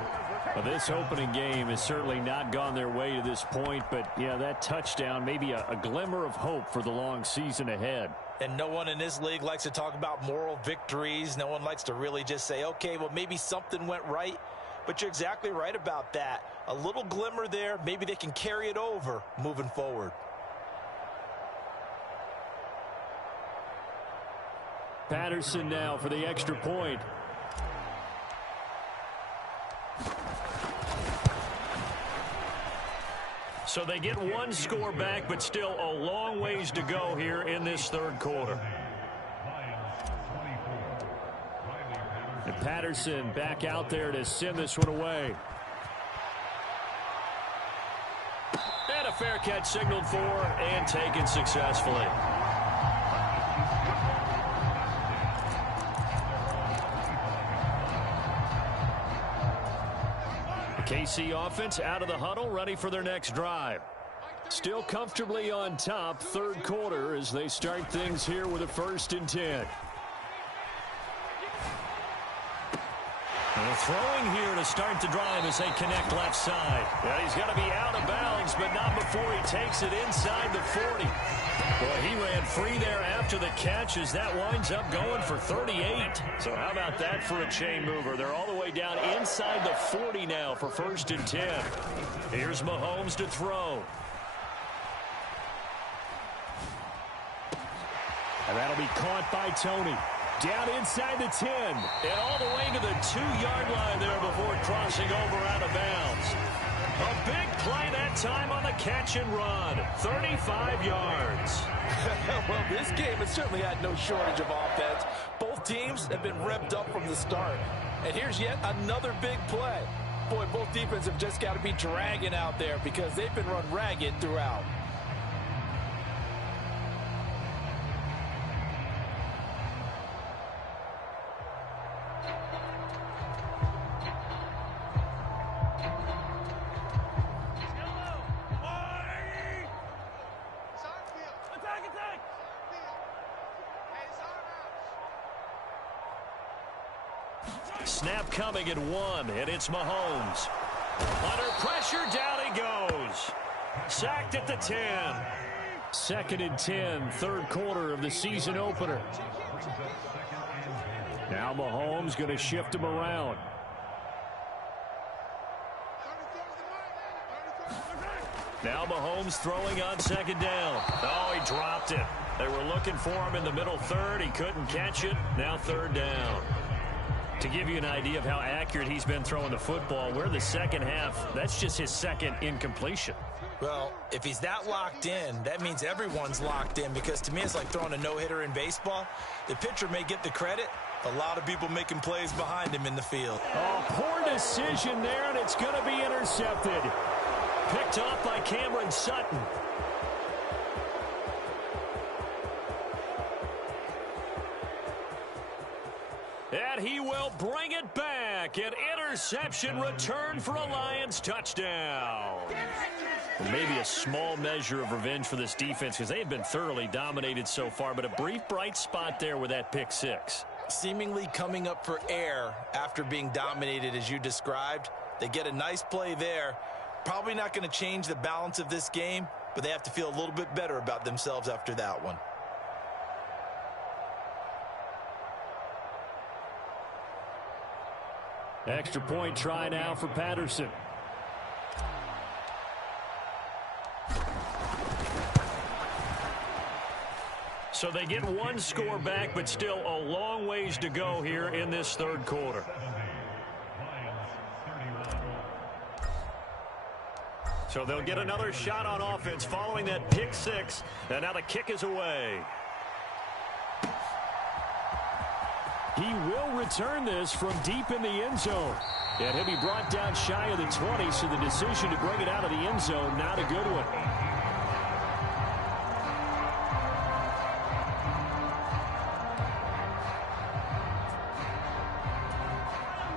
Well, this opening game has certainly not gone their way to this point, but, yeah, that touchdown, maybe a glimmer of hope for the long season ahead. And no one in this league likes to talk about moral victories. No one likes to really just say, okay, well, maybe something went right. But you're exactly right about that. A little glimmer there. Maybe they can carry it over moving forward. Patterson now for the extra point. So they get one score back, but still a long ways to go here in this third quarter. And Patterson back out there to send this one away. And a fair catch signaled for and taken successfully. KC offense out of the huddle, ready for their next drive. Still comfortably on top, third quarter as they start things here with a 1st and 10. And throwing here to start the drive as they connect left side. Yeah, he's going to be out of bounds, but not before he takes it inside the 40. Boy, he ran free there after the catch as that winds up going for 38. So how about that for a chain mover? They're all the way down inside the 40 now for 1st and 10. Here's Mahomes to throw. And that'll be caught by Tony. Down inside the 10. And all the way to the 2-yard line there before crossing over out of bounds. A big play that time on the catch and run. 35 yards. Well, this game has certainly had no shortage of offense. Both teams have been revved up from the start. And here's yet another big play. Boy, both defenses have just got to be dragging out there because they've been run ragged throughout. Snap coming at 1, and it's Mahomes. Under pressure, down he goes. Sacked at the 10. 2nd and 10, third quarter of the season opener. Now Mahomes going to shift him around. Now Mahomes throwing on 2nd down. Oh, he dropped it. They were looking for him in the middle third. He couldn't catch it. Now 3rd down. To give you an idea of how accurate he's been throwing the football, we're the second half. That's just his 2nd incompletion. Well, if he's that locked in, that means everyone's locked in because to me it's like throwing a no-hitter in baseball. The pitcher may get the credit. A lot of people making plays behind him in the field. Oh, poor decision there, and it's going to be intercepted. Picked off by Cameron Sutton. And he will bring it back. An interception return for a Lions touchdown. Well, maybe a small measure of revenge for this defense because they have been thoroughly dominated so far, but a brief bright spot there with that pick 6. Seemingly coming up for air after being dominated as you described. They get a nice play there. Probably not going to change the balance of this game, but they have to feel a little bit better about themselves after that one. Extra point try now for Patterson. So they get 1 score back, but still a long ways to go here in this third quarter. So they'll get another shot on offense following that pick 6. And now the kick is away. He will return this from deep in the end zone. And he'll be brought down shy of the 20, so the decision to bring it out of the end zone, not a good one.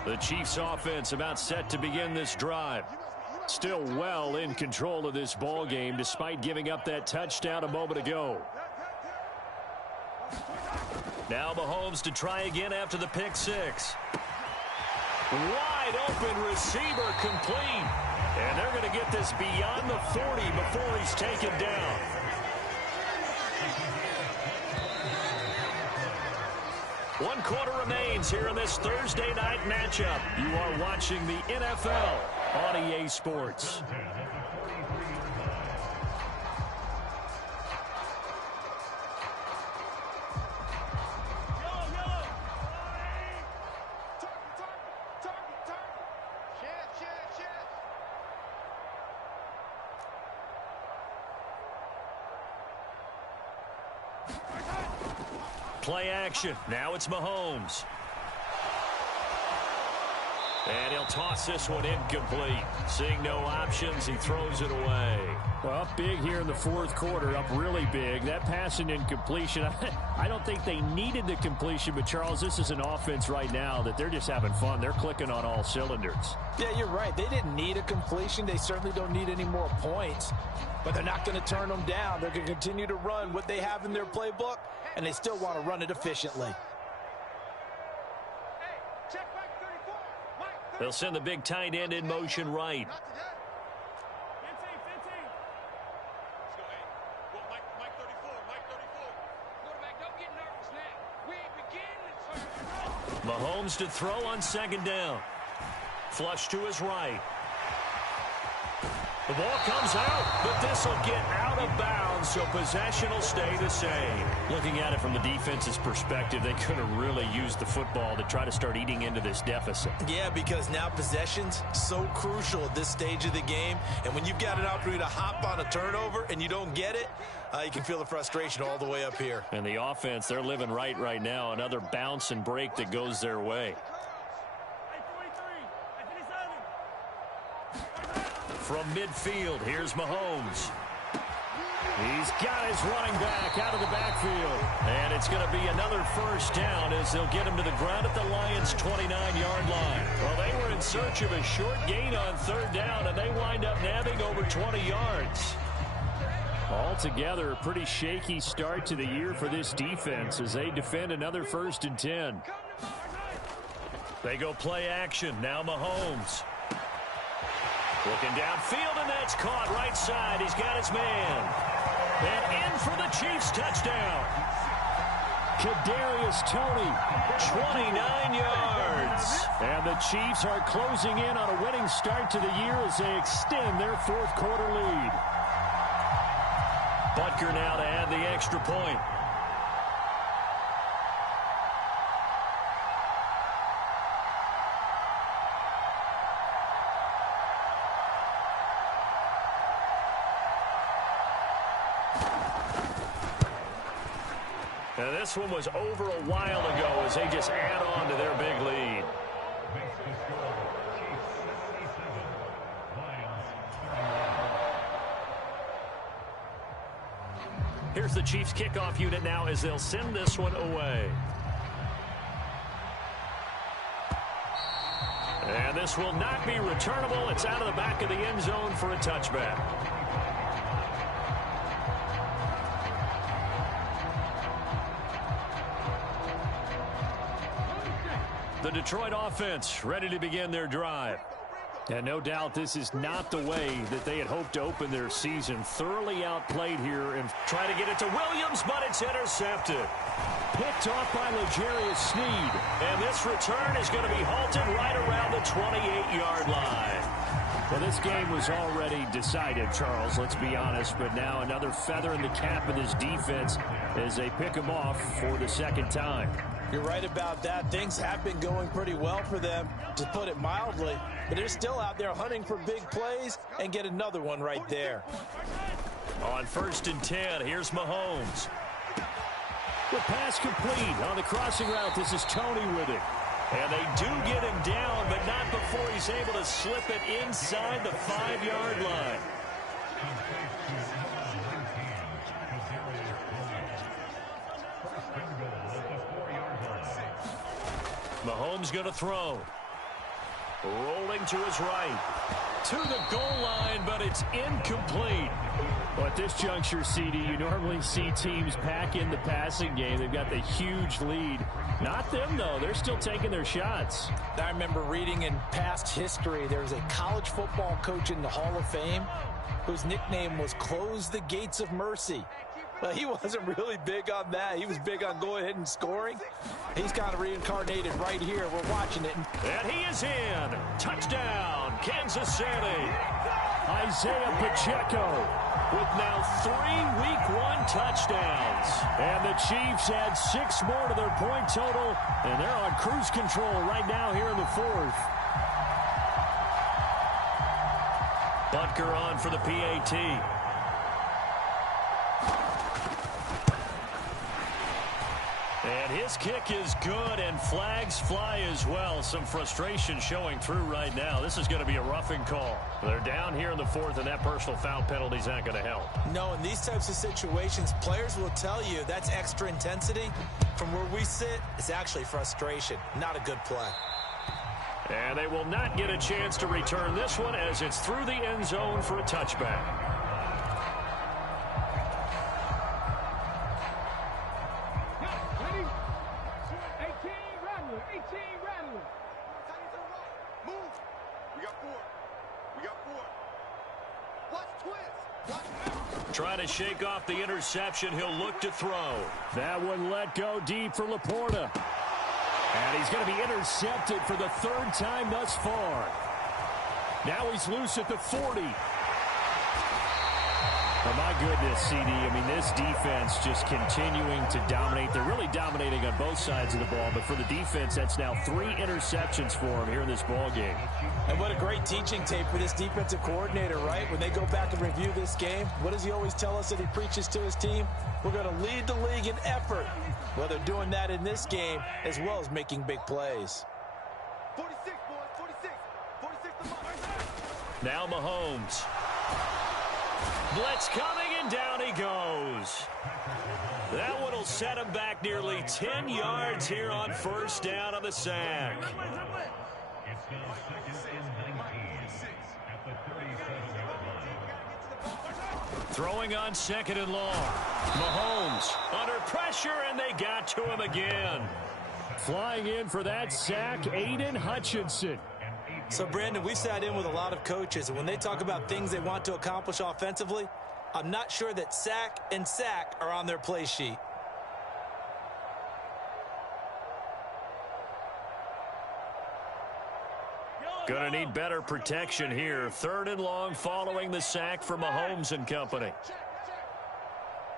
The Chiefs offense about set to begin this drive. Still well in control of this ball game despite giving up that touchdown a moment ago. Now Mahomes to try again after the pick 6. Wide open receiver complete. And they're going to get this beyond the 40 before he's taken down. One quarter remains here in this Thursday night matchup. You are watching the NFL on EA Sports. Play action. Now it's Mahomes. And he'll toss this one incomplete. Seeing no options, he throws it away. Well, up big here in the fourth quarter, up really big. That pass and incompletion, I don't think they needed the completion, but Charles, this is an offense right now that they're just having fun. They're clicking on all cylinders. Yeah, you're right. They didn't need a completion. They certainly don't need any more points, but they're not going to turn them down. They're going to continue to run what they have in their playbook, and they still want to run it efficiently. They'll send the big tight end in motion right. Mahomes to throw on second down. Flush to his right. The ball comes out, but this will get out of bounds, so possession will stay the same. Looking at it from the defense's perspective, they could have really used the football to try to start eating into this deficit. Yeah, because now possession's so crucial at this stage of the game, and when you've got an opportunity to hop on a turnover and you don't get it, you can feel the frustration all the way up here. And the offense, they're living right now. Another bounce and break that goes their way. From midfield, here's Mahomes. He's got his running back out of the backfield. And it's going to be another first down as they'll get him to the ground at the Lions' 29-yard line. Well, they were in search of a short gain on third down, and they wind up nabbing over 20 yards. Altogether, a pretty shaky start to the year for this defense as they defend another 1st and 10. They go play action. Now Mahomes. Looking downfield, and that's caught right side. He's got his man. And in for the Chiefs touchdown. Kadarius Toney, 29 yards. And the Chiefs are closing in on a winning start to the year as they extend their fourth quarter lead. Butker now to add the extra point. And this one was over a while ago as they just add on to their big lead. Here's the Chiefs kickoff unit now as they'll send this one away. And this will not be returnable. It's out of the back of the end zone for a touchback. The Detroit offense ready to begin their drive. And no doubt this is not the way that they had hoped to open their season. Thoroughly outplayed here and try to get it to Williams, but it's intercepted. Picked off by L'Jarius Sneed. And this return is going to be halted right around the 28-yard line. Well, this game was already decided, Charles, let's be honest. But now another feather in the cap of this defense as they pick them off for the second time. You're right about that. Things have been going pretty well for them, to put it mildly. But they're still out there hunting for big plays and get another one right there. On 1st and 10, here's Mahomes. The pass complete on the crossing route. This is Toney with it. And they do get him down, but not before he's able to slip it inside the 5-yard line. Mahomes going to throw. Rolling to his right. To the goal line, but it's incomplete. Well, at this juncture, CD, you normally see teams pack in the passing game. They've got the huge lead. Not them, though. They're still taking their shots. I remember reading in past history, there was a college football coach in the Hall of Fame whose nickname was Close the Gates of Mercy. Well, he wasn't really big on that. He was big on going ahead and scoring. He's kind of reincarnated right here. We're watching it. And he is in. Touchdown, Kansas City. Isaiah Pacheco with now 3 Week 1 touchdowns. And the Chiefs add 6 more to their point total, and they're on cruise control right now here in the fourth. Butker on for the PAT. And his kick is good, and flags fly as well. Some frustration showing through right now. This is going to be a roughing call. They're down here in the fourth, and that personal foul penalty is not going to help. No, in these types of situations, players will tell you that's extra intensity. From where we sit, it's actually frustration, not a good play. And they will not get a chance to return this one as it's through the end zone for a touchback. Trying to shake off the interception. He'll look to throw. That one let go deep for Laporta. And he's going to be intercepted for the third time thus far. Now he's loose at the 40. Oh, my goodness, CD. I mean, this defense just continuing to dominate. They're really dominating on both sides of the ball. But for the defense, that's now 3 interceptions for him here in this ball game. And what a great teaching tape for this defensive coordinator, right? When they go back and review this game, what does he always tell us that he preaches to his team? We're going to lead the league in effort. Well, they're doing that in this game as well as making big plays. 46, boys, 46. 46 to Mahomes. Now Mahomes. Blitz coming, and down he goes. That one will set him back nearly 10 yards here on first down on the sack. Throwing on second and long. Mahomes under pressure, and they got to him again. Flying in for that sack, Aiden Hutchinson. So, Brandon, we sat in with a lot of coaches, and when they talk about things they want to accomplish offensively, I'm not sure that sack and sack are on their play sheet. Going to need better protection here. Third and long following the sack for Mahomes and company.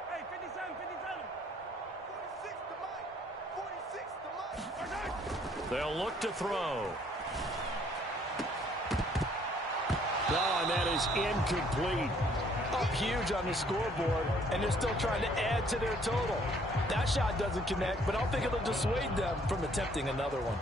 Hey, 57, 57. 46 to Mike. They'll look to throw. Oh, and that is incomplete. Up huge on the scoreboard, and they're still trying to add to their total. That shot doesn't connect, but I don't think it'll dissuade them from attempting another one.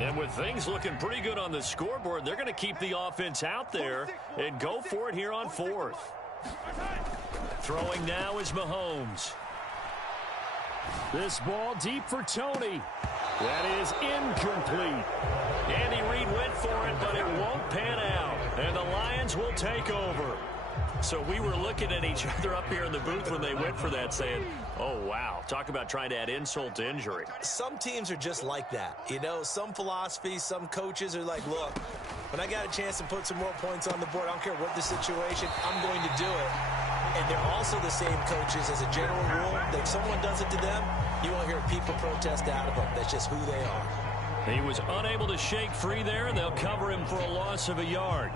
And with things looking pretty good on the scoreboard, they're going to keep the offense out there and go for it here on fourth. Throwing now is Mahomes. This ball deep for Tony. That is incomplete. Andy Reid went for it, but it won't pan out. And the Lions will take over. So we were looking at each other up here in the booth when they went for that, saying, oh, wow, talk about trying to add insult to injury. Some teams are just like that. You know, some philosophies, some coaches are like, look, when I got a chance to put some more points on the board, I don't care what the situation, I'm going to do it. And they're also the same coaches as a general rule that if someone does it to them, you won't hear people protest out of them. That's just who they are. He was unable to shake free there, and they'll cover him for a loss of a yard.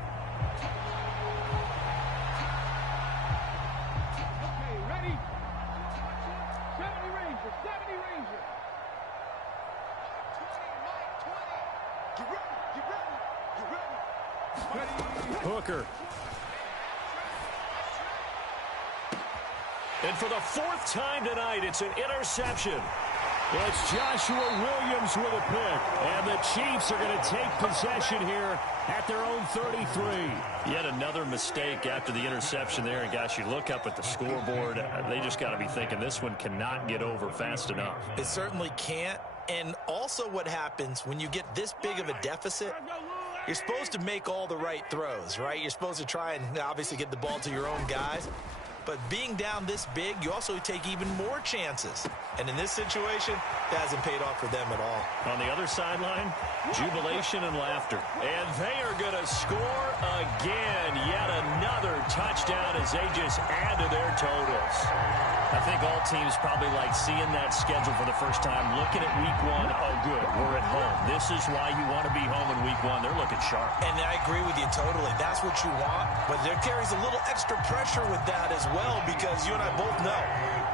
Hooker. And for the fourth time tonight, it's an interception. It's Joshua Williams with a pick. And the Chiefs are going to take possession here at their own 33. Yet another mistake after the interception there. And, gosh, you look up at the scoreboard. They just got to be thinking this one cannot get over fast enough. It certainly can't. And also what happens when you get this big of a deficit, you're supposed to make all the right throws, right? You're supposed to try and obviously get the ball to your own guys. But being down this big, you also take even more chances. And in this situation, that hasn't paid off for them at all. On the other sideline, jubilation and laughter. And they are going to score again. Yet another touchdown as they just add to their totals. I think all teams probably like seeing that schedule for the first time, looking at week one. Oh, good, we're at home. This is why you want to be home in week one. They're looking sharp. And I agree with you totally. That's what you want. But there carries a little extra pressure with that as well, because you and I both know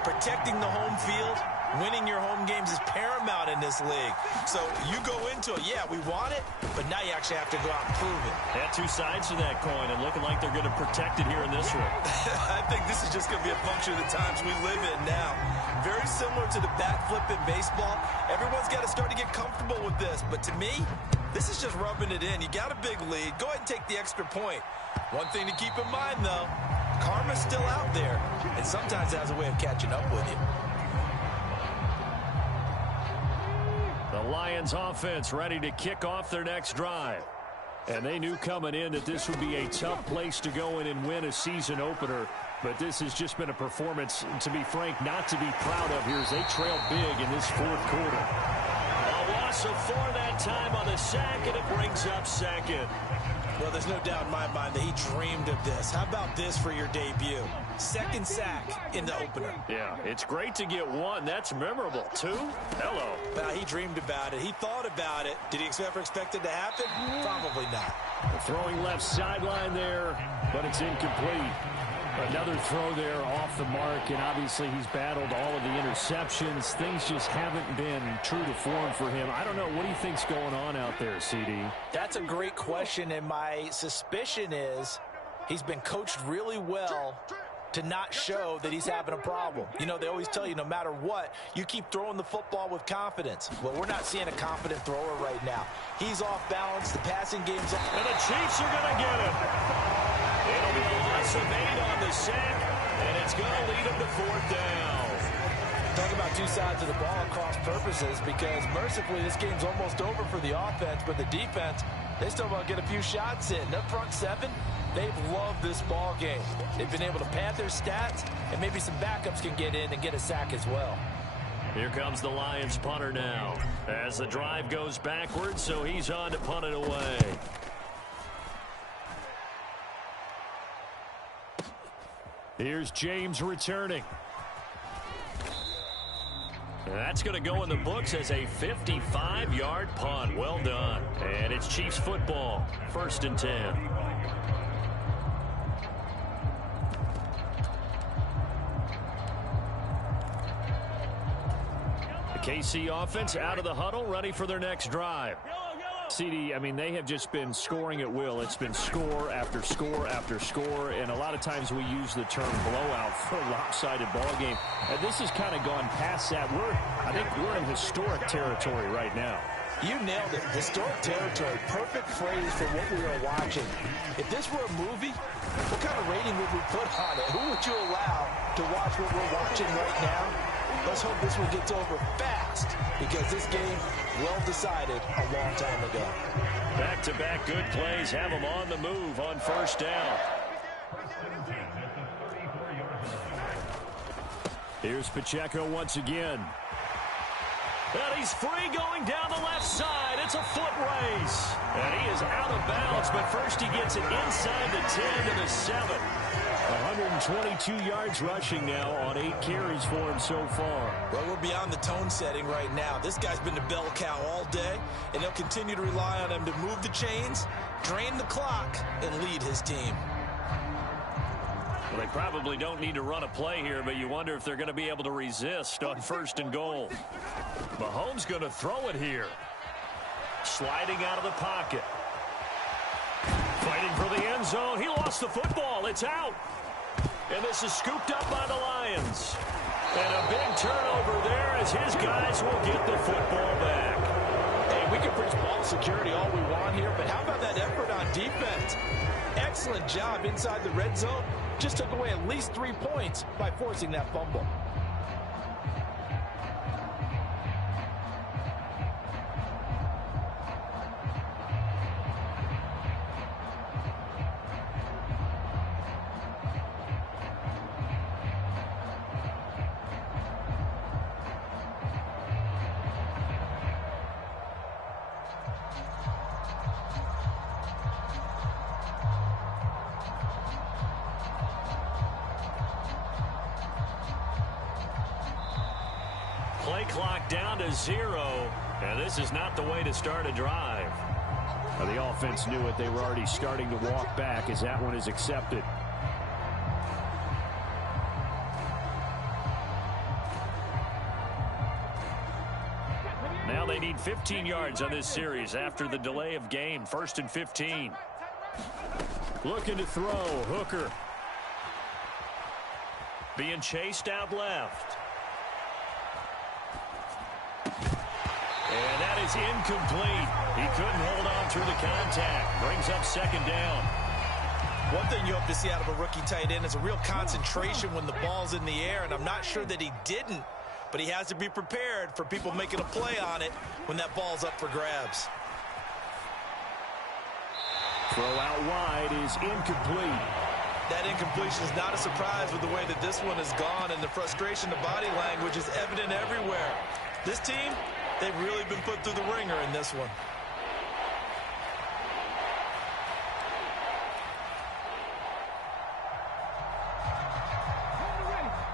protecting the home field, winning your home games is paramount in this league. So you go into it, yeah, we want it, but now you actually have to go out and prove it. Yeah, two sides to that coin, and looking like they're going to protect it here in this one. I think this is just going to be a function of the times we live in now. Very similar to the bat flip in baseball. Everyone's got to start to get comfortable with this. But to me, this is just rubbing it in. You got a big lead. Go ahead and take the extra point. One thing to keep in mind, though, karma's still out there, and sometimes it has a way of catching up with you. The Lions offense ready to kick off their next drive. And they knew coming in that this would be a tough place to go in and win a season opener. But this has just been a performance, to be frank, not to be proud of here as they trail big in this fourth quarter. A loss of 4 that time on the sack, and it brings up second. Well, there's no doubt in my mind that he dreamed of this. How about this for your debut? Second sack in the opener. Yeah, it's great to get 1. That's memorable. 2? Hello. Well, he dreamed about it. He thought about it. Did he ever expect it to happen? Probably not. Throwing left sideline there, but it's incomplete. Another throw there off the mark, and obviously he's battled all of the interceptions. Things just haven't been true to form for him. I don't know. What do you think's going on out there, CD? That's a great question, and my suspicion is he's been coached really well to not show that he's having a problem. You know, they always tell you no matter what, you keep throwing the football with confidence. Well, we're not seeing a confident thrower right now. He's off balance. The passing game's off. And the Chiefs are going to get him. It'll be a loss of 8 on the sack, and it's going to lead him to 4th down. Talk about two sides of the ball at cross purposes, because mercifully this game's almost over for the offense, but the defense, they still want to get a few shots in. Their front 7, they've loved this ball game. They've been able to pad their stats, and maybe some backups can get in and get a sack as well. Here comes the Lions punter now as the drive goes backwards, so he's on to punt it away. Here's James returning. That's going to go in the books as a 55-yard punt. Well done. And it's Chiefs football. 1st and 10. The KC offense out of the huddle, ready for their next drive. CD, I mean, they have just been scoring at will. It's been score after score after score, and a lot of times we use the term blowout for a lopsided ball game. And this has kind of gone past that. I think we're in historic territory right now. You nailed it. Historic territory. Perfect phrase for what we are watching. If this were a movie, what kind of rating would we put on it? Who would you allow to watch what we're watching right now? Let's hope this one gets over fast, because this game, well decided a long time ago. Back-to-back good plays have them on the move on 1st down. Here's Pacheco once again. And he's free going down the left side. It's a foot race. And he is out of bounds, but first he gets it inside the 10 to the 7. 122 yards rushing now on 8 carries for him so far. Well, we're beyond the tone setting right now. This guy's been the bell cow all day, and they'll continue to rely on him to move the chains, drain the clock, and lead his team. Well, they probably don't need to run a play here, but you wonder if they're going to be able to resist on 1st and goal. Mahomes going to throw it here. Sliding out of the pocket. Fighting for the end zone. He lost the football. It's out. And this is scooped up by the Lions. And a big turnover there as his guys will get the football back. Hey, we can preach ball security all we want here, but how about that effort on defense? Excellent job inside the red zone. Just took away at least 3 points by forcing that fumble. play clock down to 0. And this is not the way to start a drive. Well, the offense knew it. They were already starting to walk back as that one is accepted. Now they need 15 yards on this series after the delay of game. 1st and 15. Looking to throw. Hooker. Being chased out left. And that is incomplete. He couldn't hold on through the contact. Brings up 2nd down. One thing you hope to see out of a rookie tight end is a real concentration when the ball's in the air, and I'm not sure that he didn't, but he has to be prepared for people making a play on it when that ball's up for grabs. Throw out wide is incomplete. That incompletion is not a surprise with the way that this one has gone, and the frustration, the body language is evident everywhere. This team, they've really been put through the ringer in this one.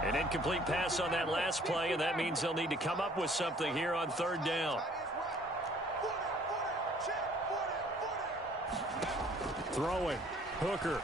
An incomplete pass on that last play, and that means they'll need to come up with something here on 3rd down. Throwing. Hooker.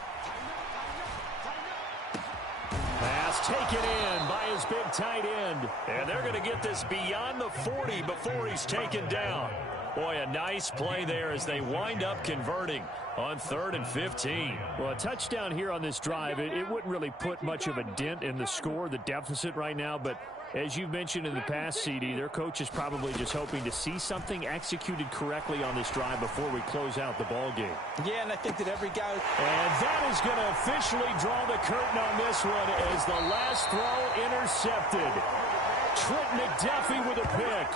Pass taken in by his big tight end. And they're going to get this beyond the 40 before he's taken down. Boy, a nice play there as they wind up converting on 3rd and 15. Well, a touchdown here on this drive, it wouldn't really put much of a dent in the score, the deficit right now, but as you've mentioned in the past, CD, their coach is probably just hoping to see something executed correctly on this drive before we close out the ball game. Yeah, and I think that every guy... And that is going to officially draw the curtain on this one as the last throw intercepted. Trent McDuffie with a pick.